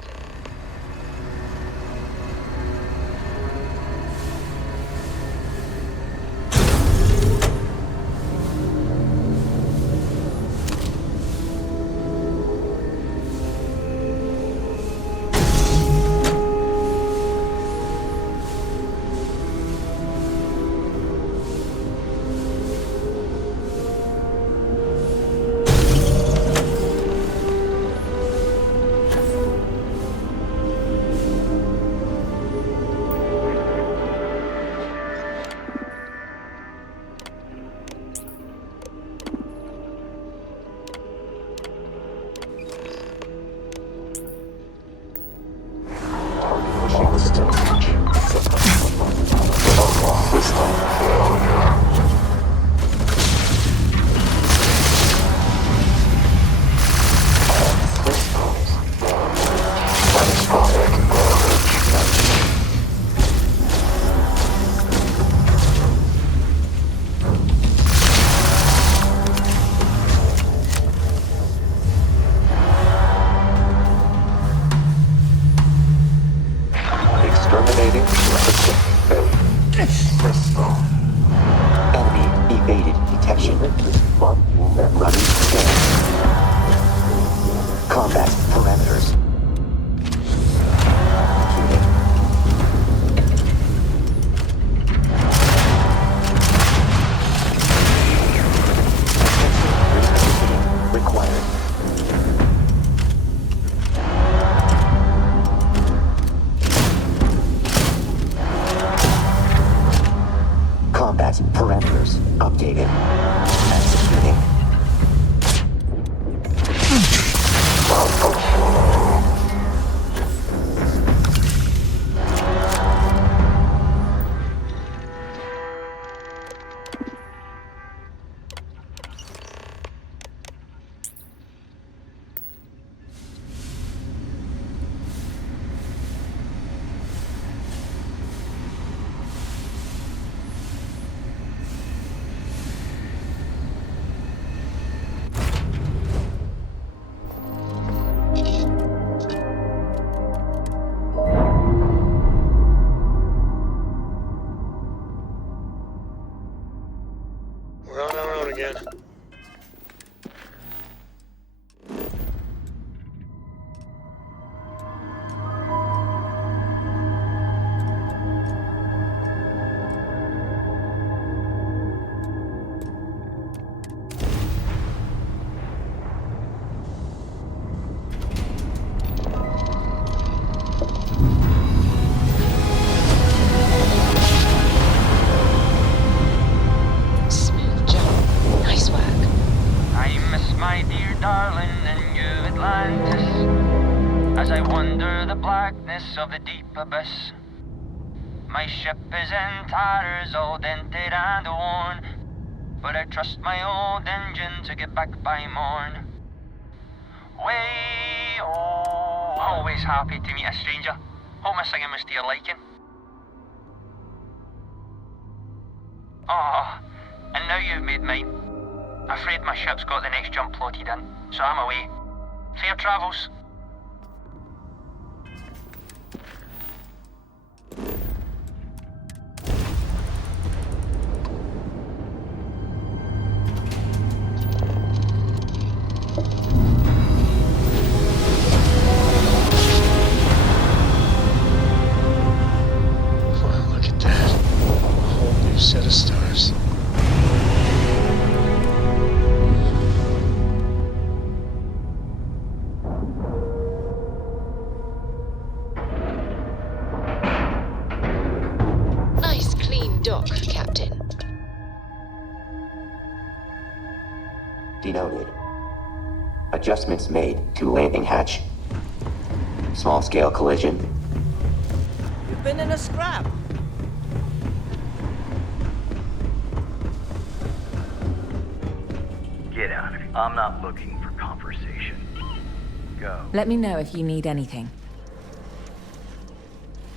as I wander the blackness of the deep abyss. My ship is in tatters, all dented and worn, but I trust my old engine to get back by morn. Way oh, always happy to meet a stranger. Hope my singing was to your liking. Oh, and now you've made mine. Afraid my ship's got the next jump plotted in, so I'm away. Fair travels. Wow, look at that. A whole new set of stars. Nice clean dock, Captain. Denoted. Adjustments made to landing hatch. Small-scale collision. You've been in a scrap. Get out of here. I'm not looking for conversation. Go. Let me know if you need anything.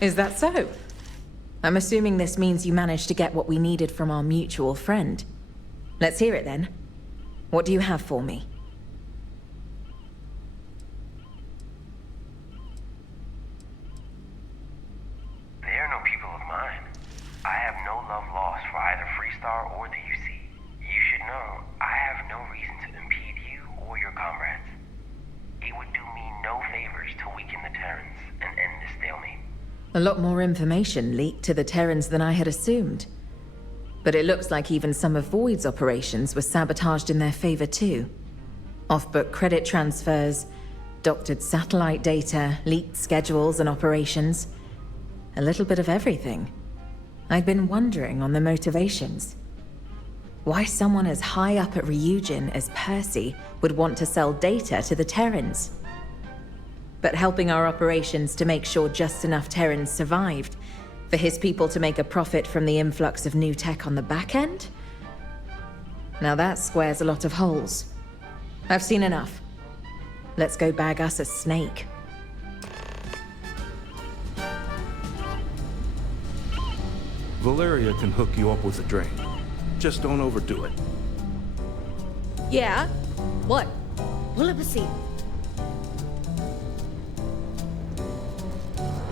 Is that so? I'm assuming this means you managed to get what we needed from our mutual friend. Let's hear it then. What do you have for me? They are no people of mine. I have no love lost for either Freestar or the UC. You should know, I have no reason to impede you or your comrades. It would do me no favors to weaken the Terrans and end this stalemate. A lot more information leaked to the Terrans than I had assumed. But it looks like even some of Void's operations were sabotaged in their favor too. Off-book credit transfers, doctored satellite data, leaked schedules and operations. A little bit of everything. I'd been wondering on the motivations. Why someone as high up at Ryujin as Percy would want to sell data to the Terrans. But helping our operations to make sure just enough Terrans survived, for his people to make a profit from the influx of new tech on the back end? Now that squares a lot of holes. I've seen enough. Let's go bag us a snake. Valeria can hook you up with a drain. Just don't overdo it. Yeah? What? Pull up a seat.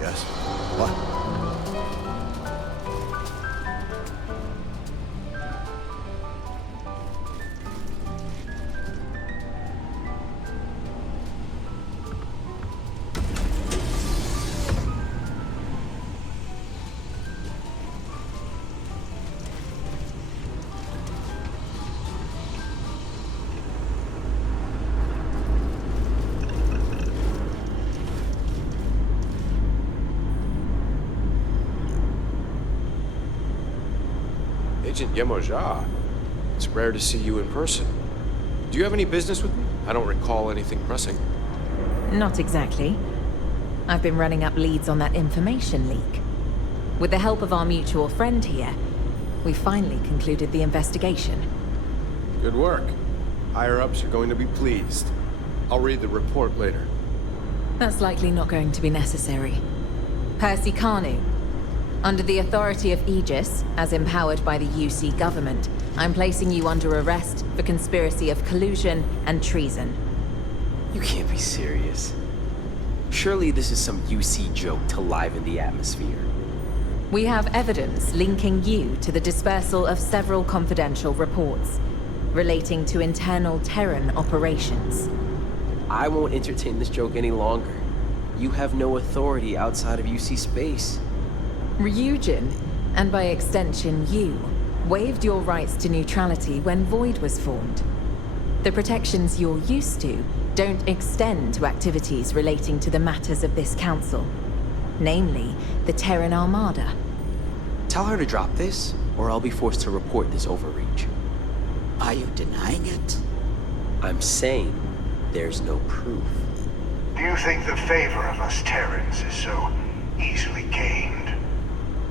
Yes. What? Agent Yemoja, it's rare to see you in person. Do you have any business with me? I don't recall anything pressing. Not exactly. I've been running up leads on that information leak. With the help of our mutual friend here, we finally concluded the investigation. Good work. Higher-ups are going to be pleased. I'll read the report later. That's likely not going to be necessary. Percy Carney. Under the authority of Aegis, as empowered by the UC government, I'm placing you under arrest for conspiracy of collusion and treason. You can't be serious. Surely this is some UC joke to liven the atmosphere. We have evidence linking you to the dispersal of several confidential reports relating to internal Terran operations. I won't entertain this joke any longer. You have no authority outside of UC space. Ryujin, and by extension you, waived your rights to neutrality when Void was formed. The protections you're used to don't extend to activities relating to the matters of this council, namely the Terran Armada. Tell her to drop this, or I'll be forced to report this overreach. Are you denying it? I'm saying there's no proof. Do you think the favor of us Terrans is so easily gained?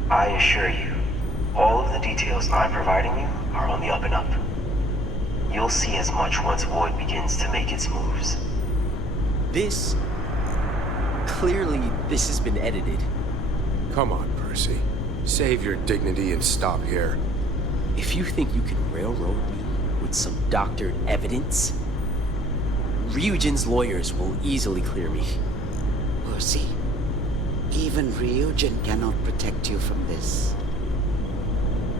I assure you, all of the details I'm providing you are on the up and up. You'll see as much once Void begins to make its moves. This... Clearly, this has been edited. Come on, Percy. Save your dignity and stop here. If you think you can railroad me with some doctored evidence, Ryujin's lawyers will easily clear me. Percy, even Ryujin cannot protect you from this.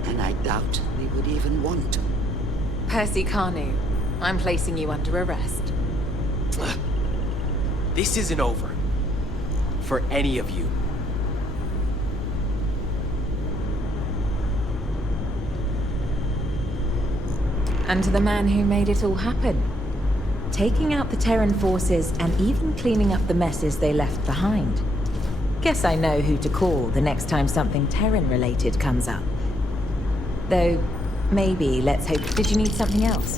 And I doubt they would even want to. Percy Carney, I'm placing you under arrest. This isn't over. For any of you. And to the man who made it all happen. Taking out the Terran forces and even cleaning up the messes they left behind. Guess I know who to call the next time something Terran-related comes up. Though, maybe, let's hope... Did you need something else?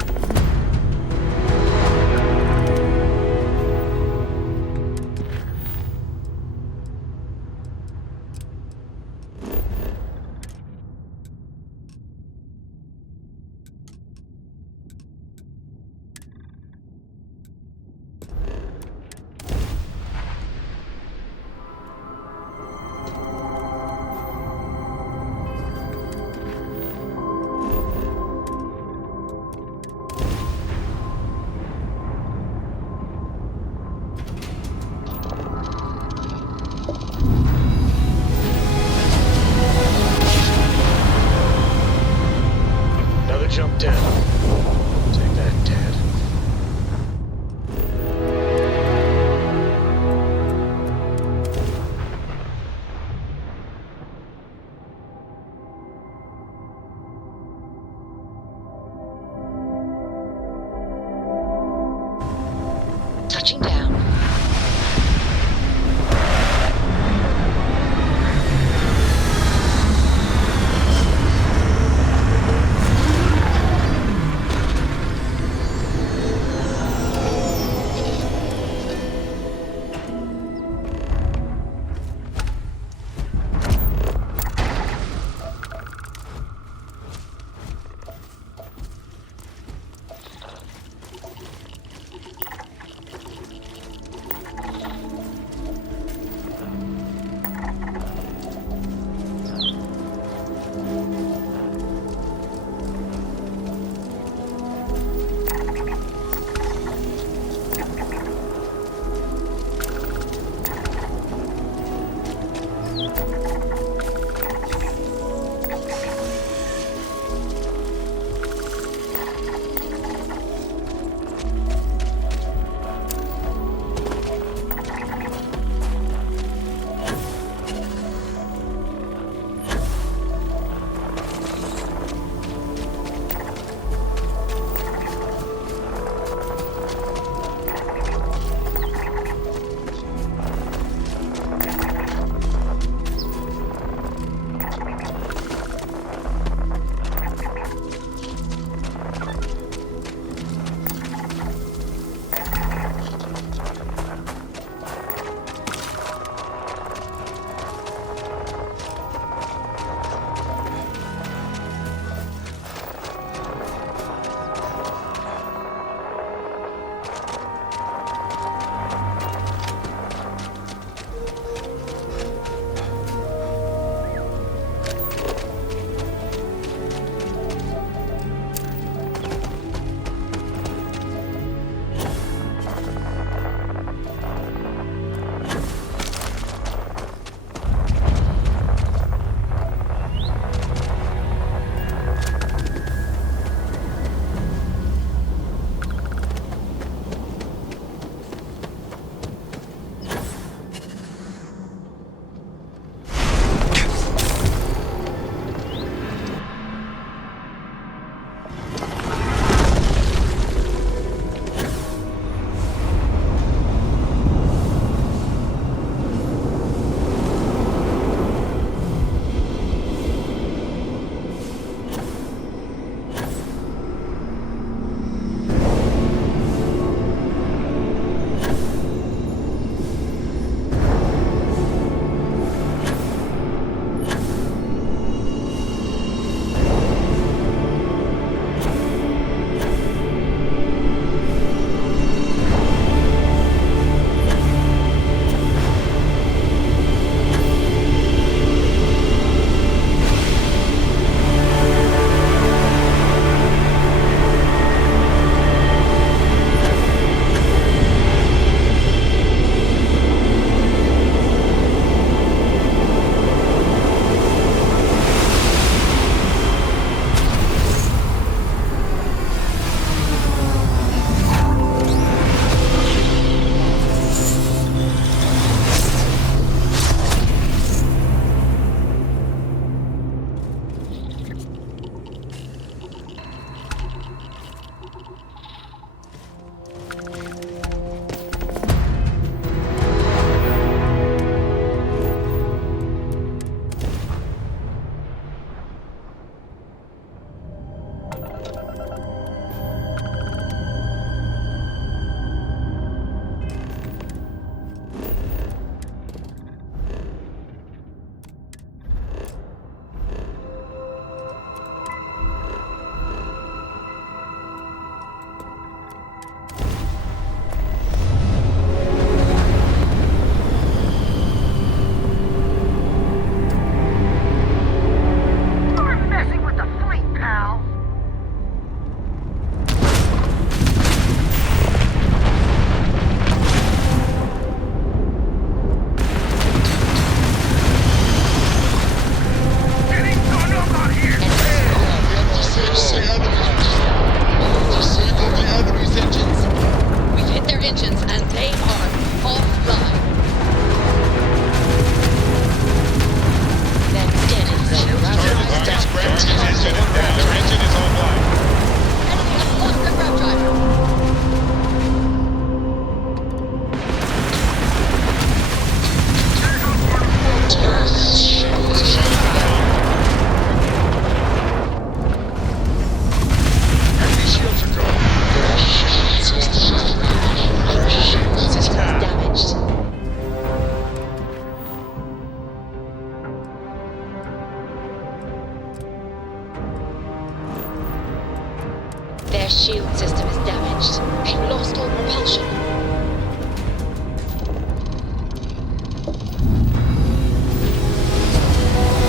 Their shield system is damaged. They've lost all propulsion.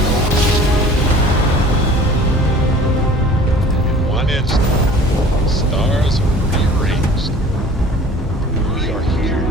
In one instant, stars are rearranged. We are here.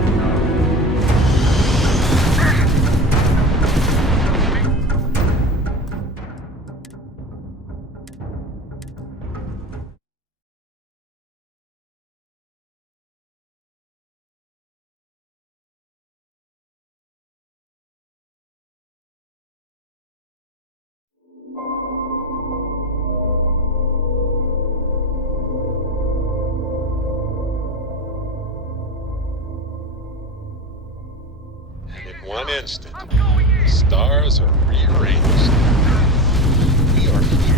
In one instant, the stars are rearranged. We are here.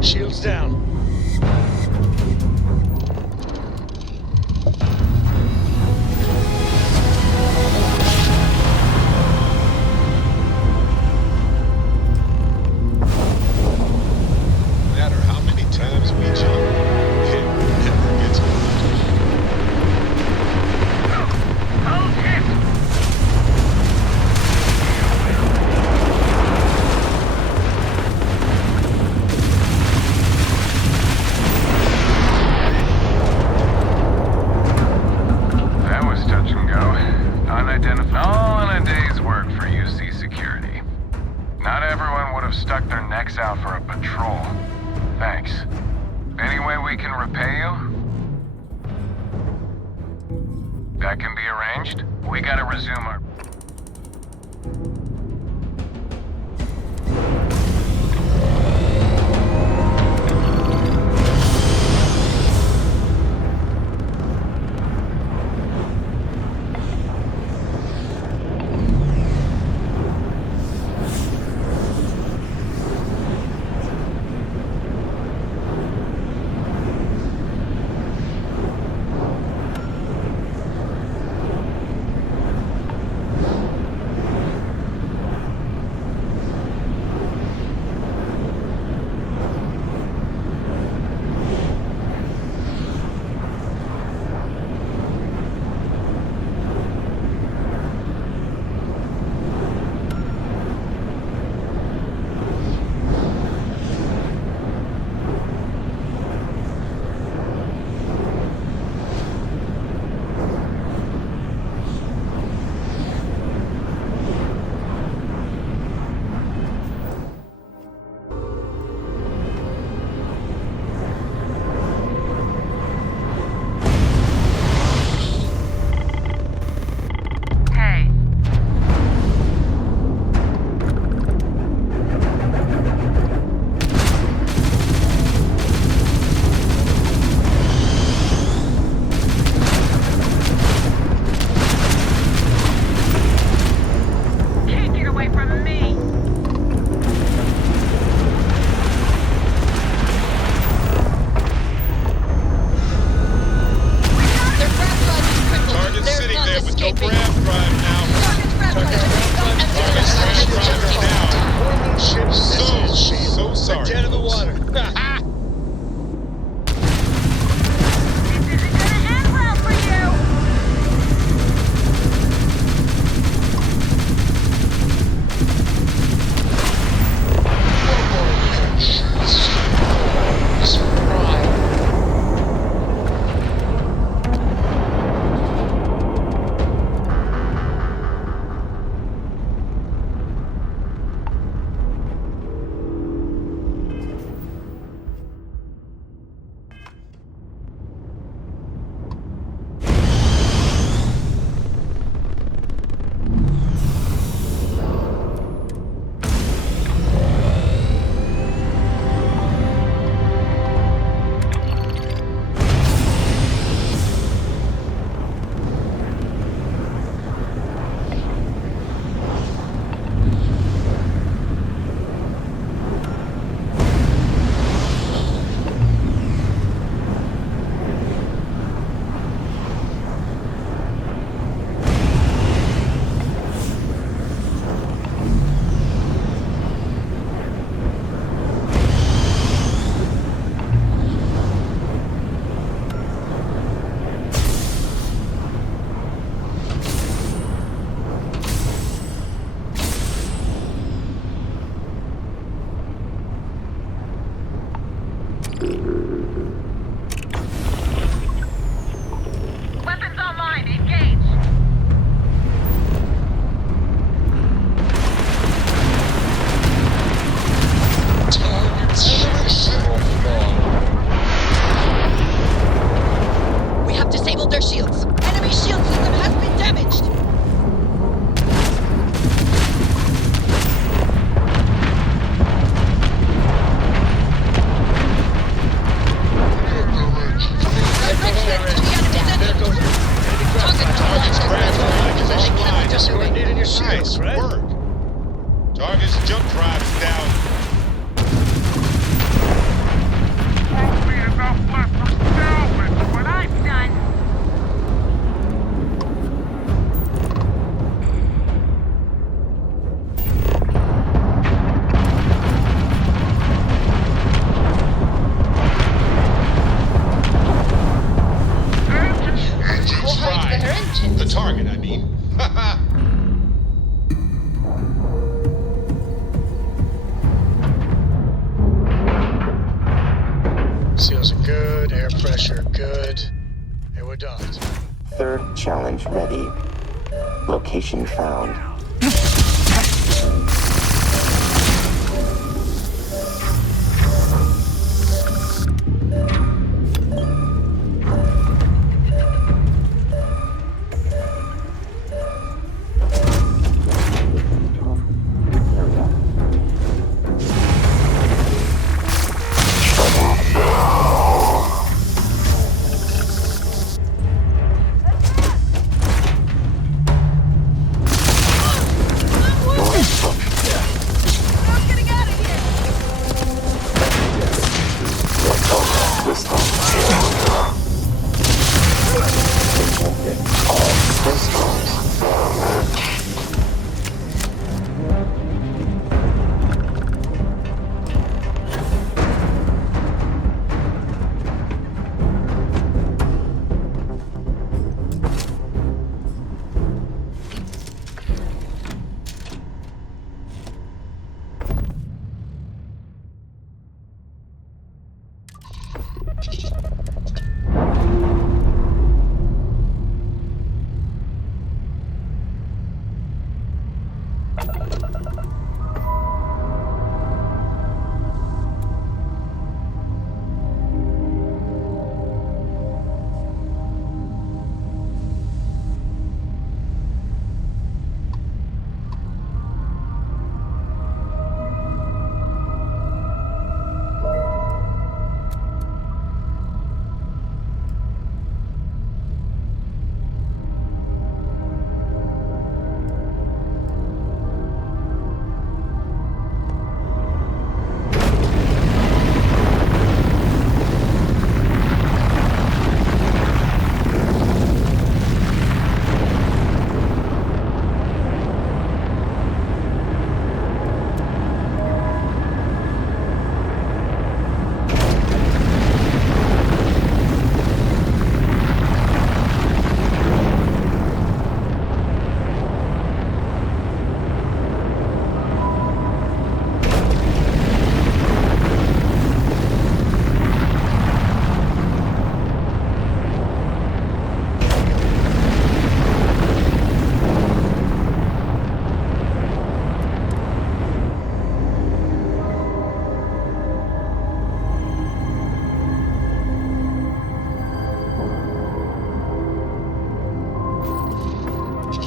Shields down. No matter how many times we jump, it never gets old. That was touch and go. Unidentified. All in a day's work for UC security. Not everyone would have stuck their necks out for a patrol. Thanks. Any way we can repay you? That can be arranged. We gotta resume our... Weapons online, engage! We have disabled their shields. Enemy shield system has been damaged. Nice work. Target's jump drive's down. Won't be enough left for salvage when I'm done. Engines fried. The target, I mean. Seals are good, air pressure good. Hey, we're docked. Third challenge ready. Location found.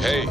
Hey.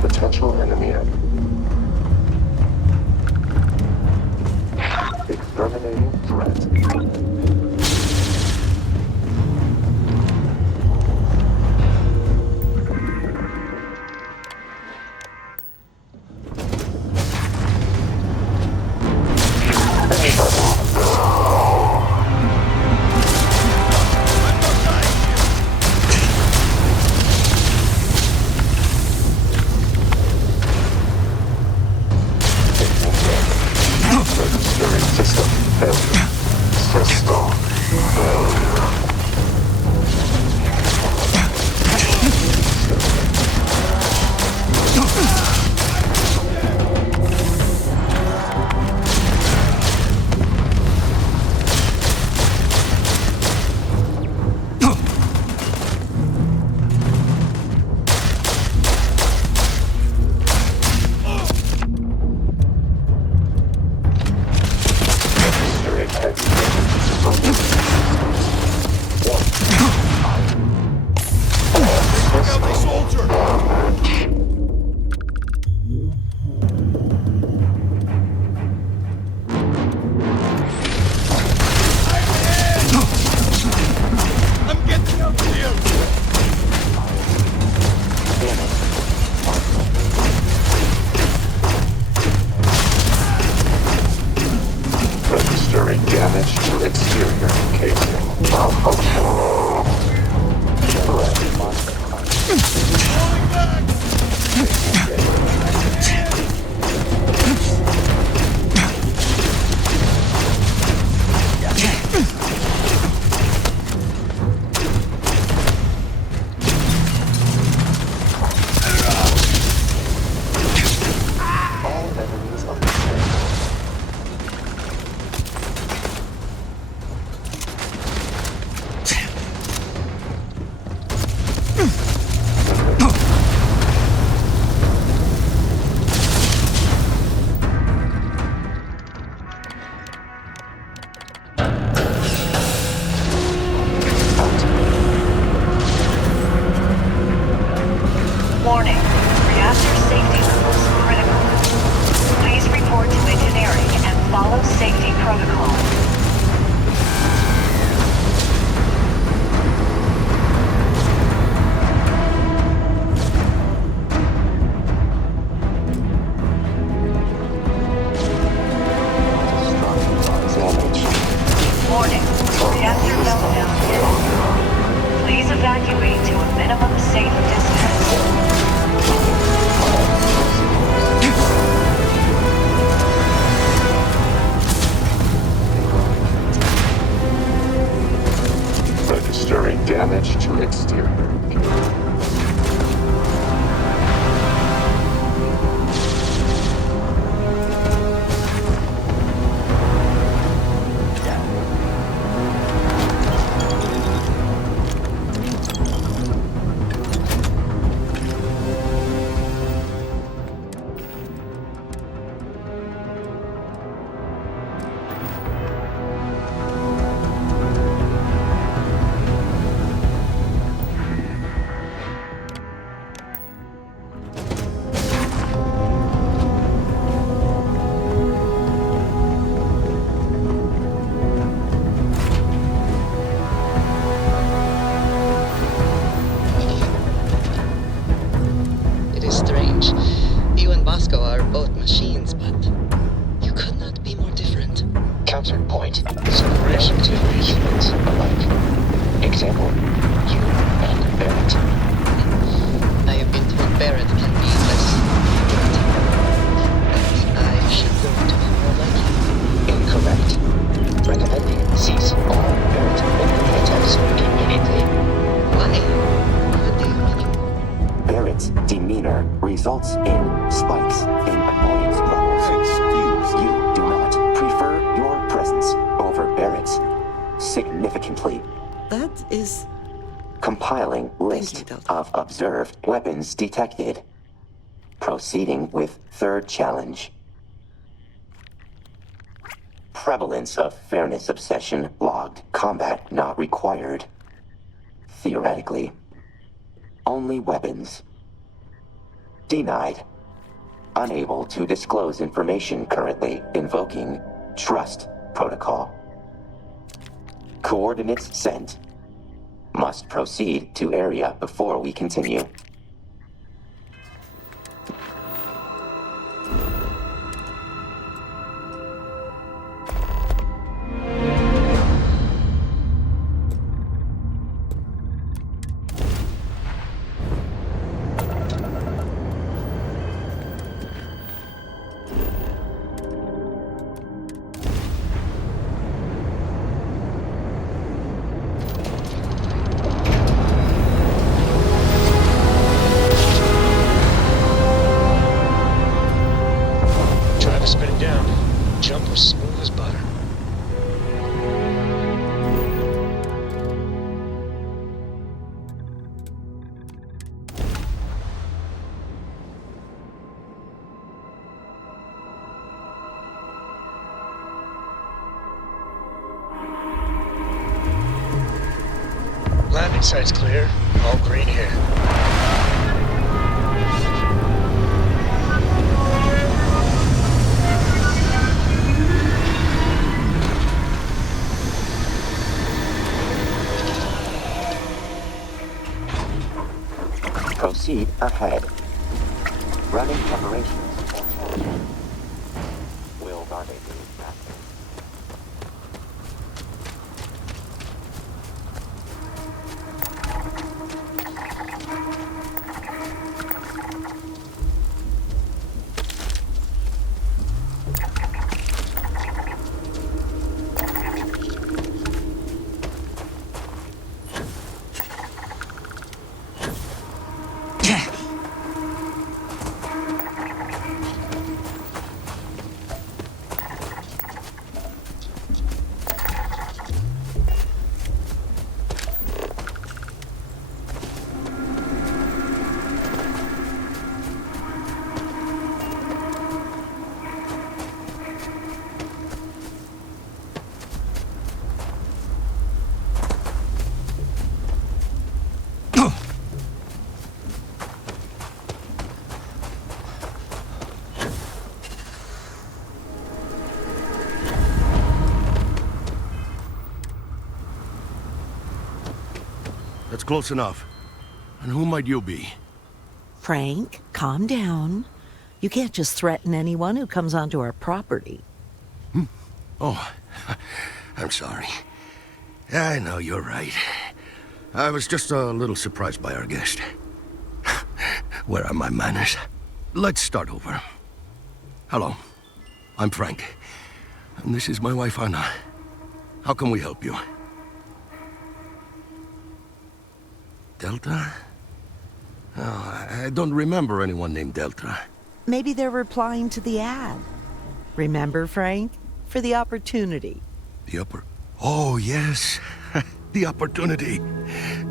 Potential enemy. Exterminating threat. point. Separation between humans alike. Example, you and Barrett. I have been told Barrett can be less but I should learn to be more like him. Incorrect. Recommending cease all Barrett opening attempts immediately. Why? What do you mean? Barrett's demeanor results in spikes in annoyance levels. You do not prefer your presence over Barrett's significantly. That is... Compiling list of observed weapons detected. Proceeding with third challenge. Prevalence of fairness obsession logged. Combat not required. Theoretically. Only weapons. Denied. Unable to disclose information currently. Invoking Trust Protocol. Coordinates sent. Must proceed to area before we continue. Landing site's clear. All green here. Proceed ahead. Running preparations. Will rendezvous after. That's close enough. And who might you be? Frank, calm down. You can't just threaten anyone who comes onto our property. Oh, I'm sorry. Yeah, I know, you're right. I was just a little surprised by our guest. Where are my manners? Let's start over. Hello, I'm Frank. And this is my wife, Anna. How can we help you? Delta? Oh, I don't remember anyone named Delta. Maybe they're replying to the ad. Remember, Frank? For the opportunity. Oh, yes. The opportunity.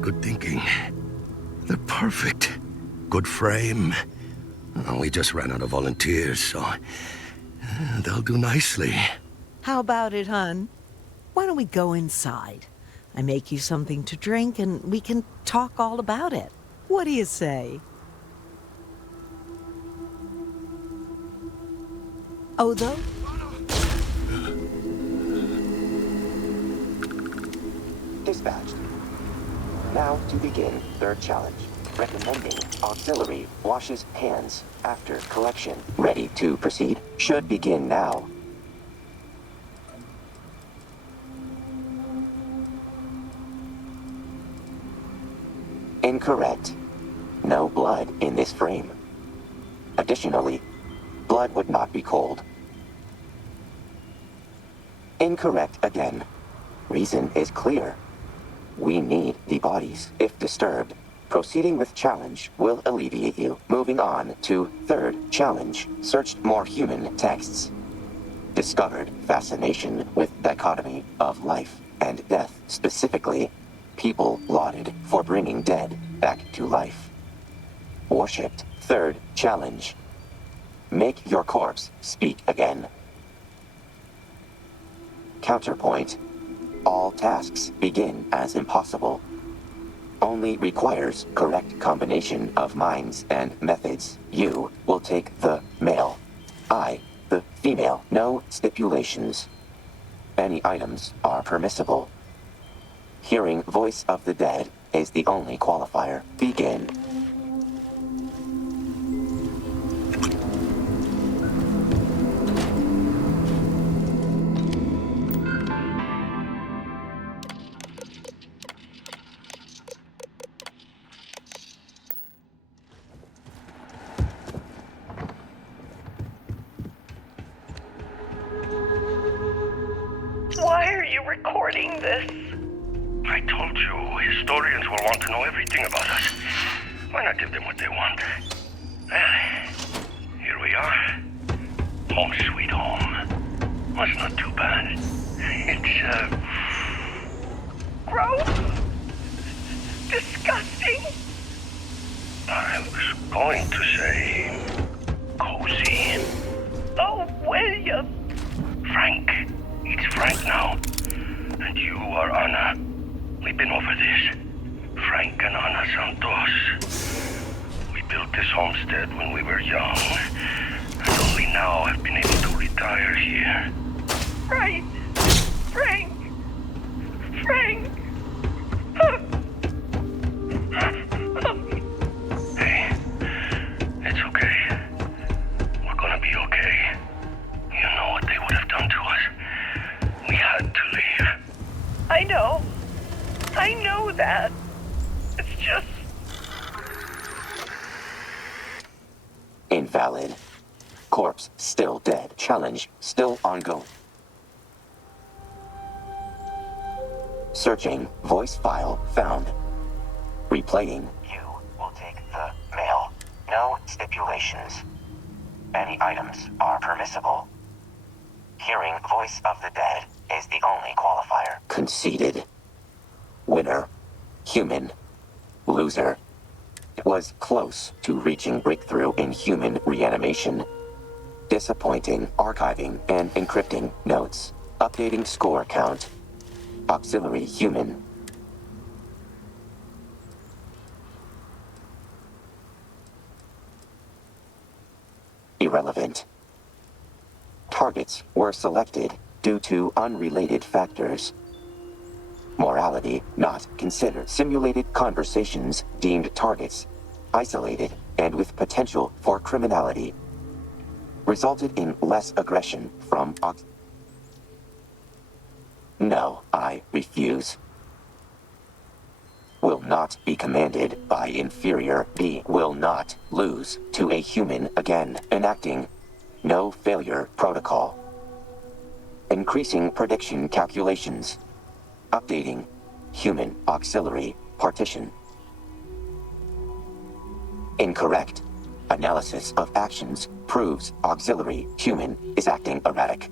Good thinking. They're perfect. Good frame. Oh, we just ran out of volunteers, so... they'll do nicely. How about it, hun? Why don't we go inside? I make you something to drink and we can talk all about it. What do you say? Odo? Dispatched. Now to begin third challenge. Recommending auxiliary washes hands after collection. Ready to proceed? Should begin now. Incorrect. No blood in this frame. Additionally, blood would not be cold. Incorrect again. Reason is clear. We need the bodies. If disturbed, proceeding with challenge will alleviate you. Moving on to third challenge. Searched more human texts. Discovered fascination with dichotomy of life and death. Specifically, people lauded for bringing dead back to life. Worshipped. Third challenge. Make your corpse speak again. Counterpoint. All tasks begin as impossible. Only requires correct combination of minds and methods. You will take the male. I, the female. No stipulations. Any items are permissible. Hearing voice of the dead is the only qualifier. Begin. Why are you recording this? I told you, historians will want to know everything about us. Why not give them what they want? Well, here we are. Home sweet home. Well, it's not too bad. It's, gross. Disgusting. I was going to say cozy. Oh, will you? Frank. It's Frank now. And you are Anna. We've been over this. Frank and Anna Santos. We built this homestead when we were young. And only now have been able to retire here. Right. Frank. Frank. Hey, it's okay. We're gonna be okay. You know what they would have done to us. We had to leave. I know. I know that. It's just... Invalid. Corpse still dead. Challenge still ongoing. Searching. Voice file found. Replaying. You will take the male. No stipulations. Any items are permissible. Hearing voice of the dead is the only qualifier. Conceded. Winner. Human. Loser. It was close to reaching breakthrough in human reanimation. Disappointing. Archiving and encrypting notes. Updating score count. Auxiliary human. Irrelevant. Targets were selected due to unrelated factors. Morality not considered. Simulated conversations deemed targets, isolated and with potential for criminality. Resulted in less aggression from No, I refuse. Will not be commanded by inferior. B will not lose to a human again. Enacting no failure protocol. Increasing prediction calculations. Updating human auxiliary partition. Incorrect. Analysis of actions proves auxiliary human is acting erratic.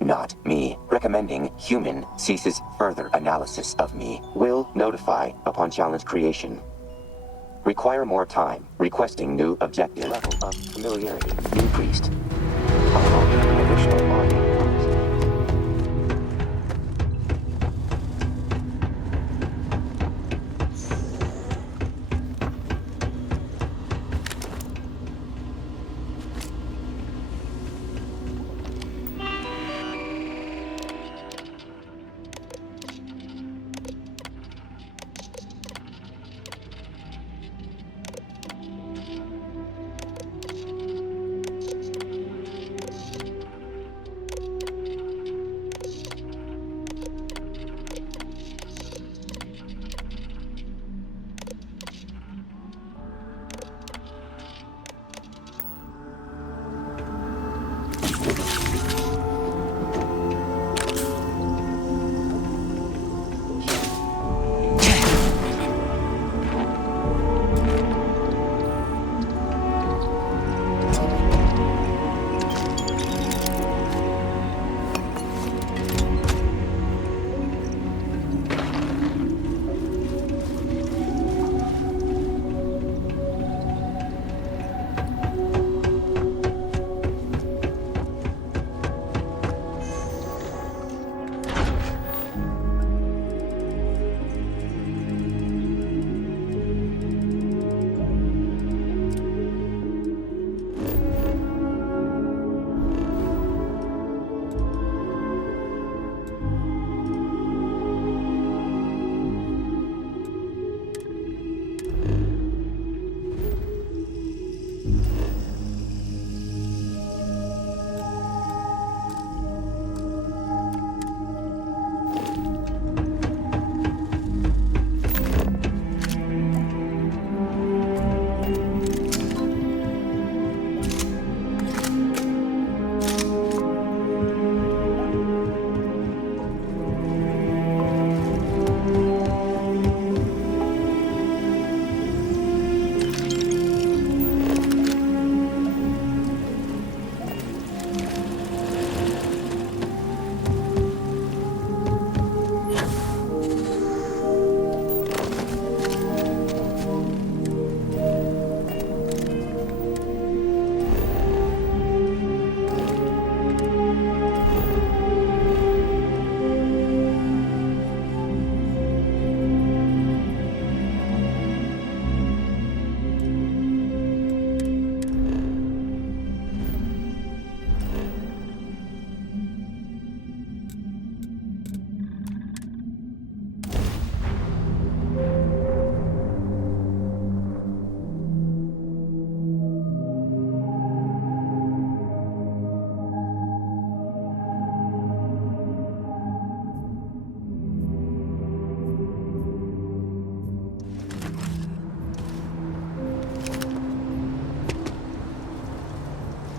Not me. Recommending human ceases further analysis of me. Will notify upon challenge creation. Require more time. Requesting new objective. Level of familiarity increased. Unlocking additional audio.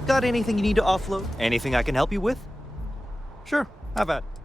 Got anything you need to offload? Anything I can help you with? Sure, have at it.